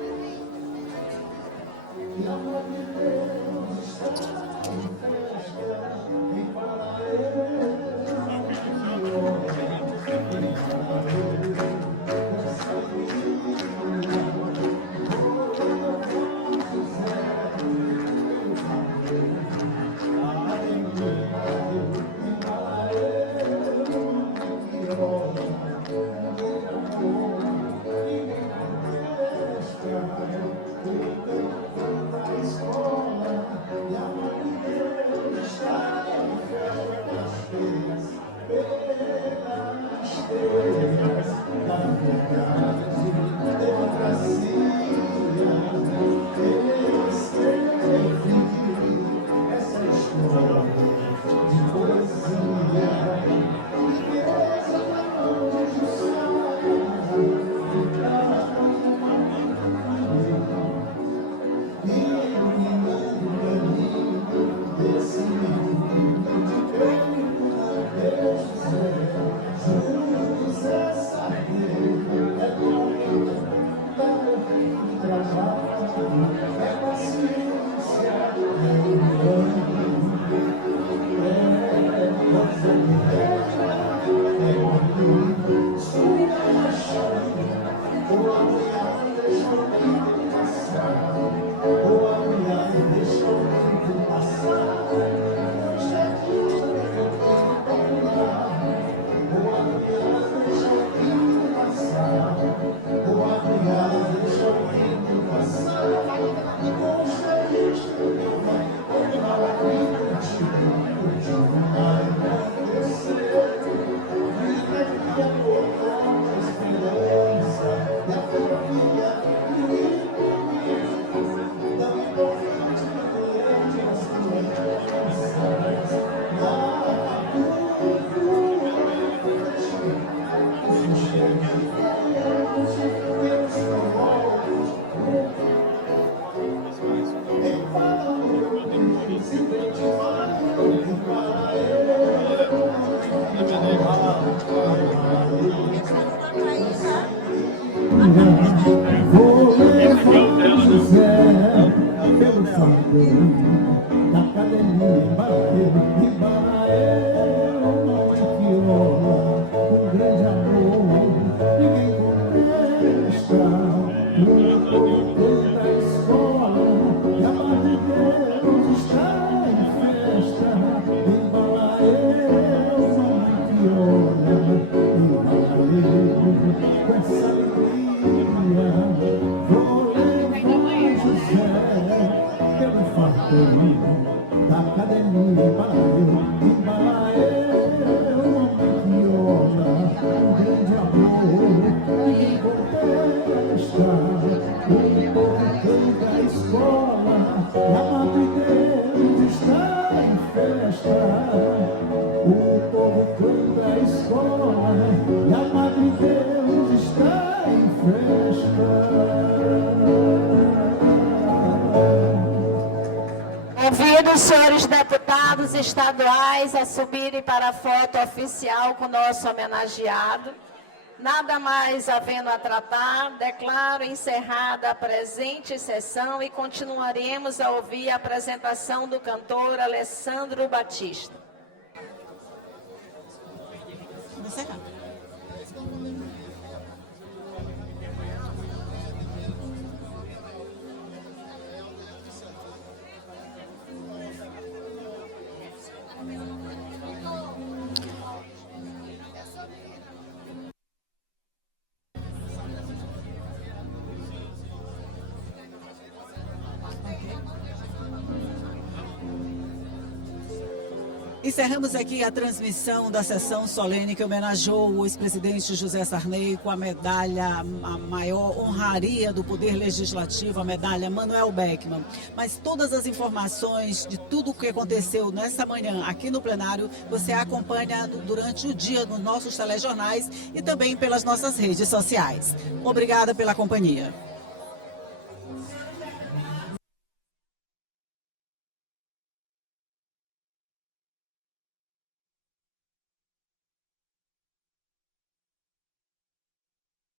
da academia Imbaraê, mamãe crioula, um grande amor, ninguém contesta. No portão da escola, e a Madre Deus está em festa. Imbaraê, mamãe crioula, Imbaraê, com essa alegria, vou levar José pelo fartão da academia Imbaraê, mamãe crioula, um grande amor, ninguém contesta. O povo canta a escola, e a Madre Deus está em festa. O povo canta a escola, e a Madre Deus está em festa. Convido os senhores deputados estaduais a subirem para a foto oficial com o nosso homenageado. Nada mais havendo a tratar, declaro encerrada a presente sessão e continuaremos a ouvir a apresentação do cantor Alessandro Batista. Encerramos aqui a transmissão da sessão solene que homenageou o ex-presidente José Sarney com a medalha, a maior honraria do Poder Legislativo, a medalha Manuel Beckmann. Mas todas as informações de tudo o que aconteceu nessa manhã aqui no plenário, você acompanha durante o dia nos nossos telejornais e também pelas nossas redes sociais. Obrigada pela companhia.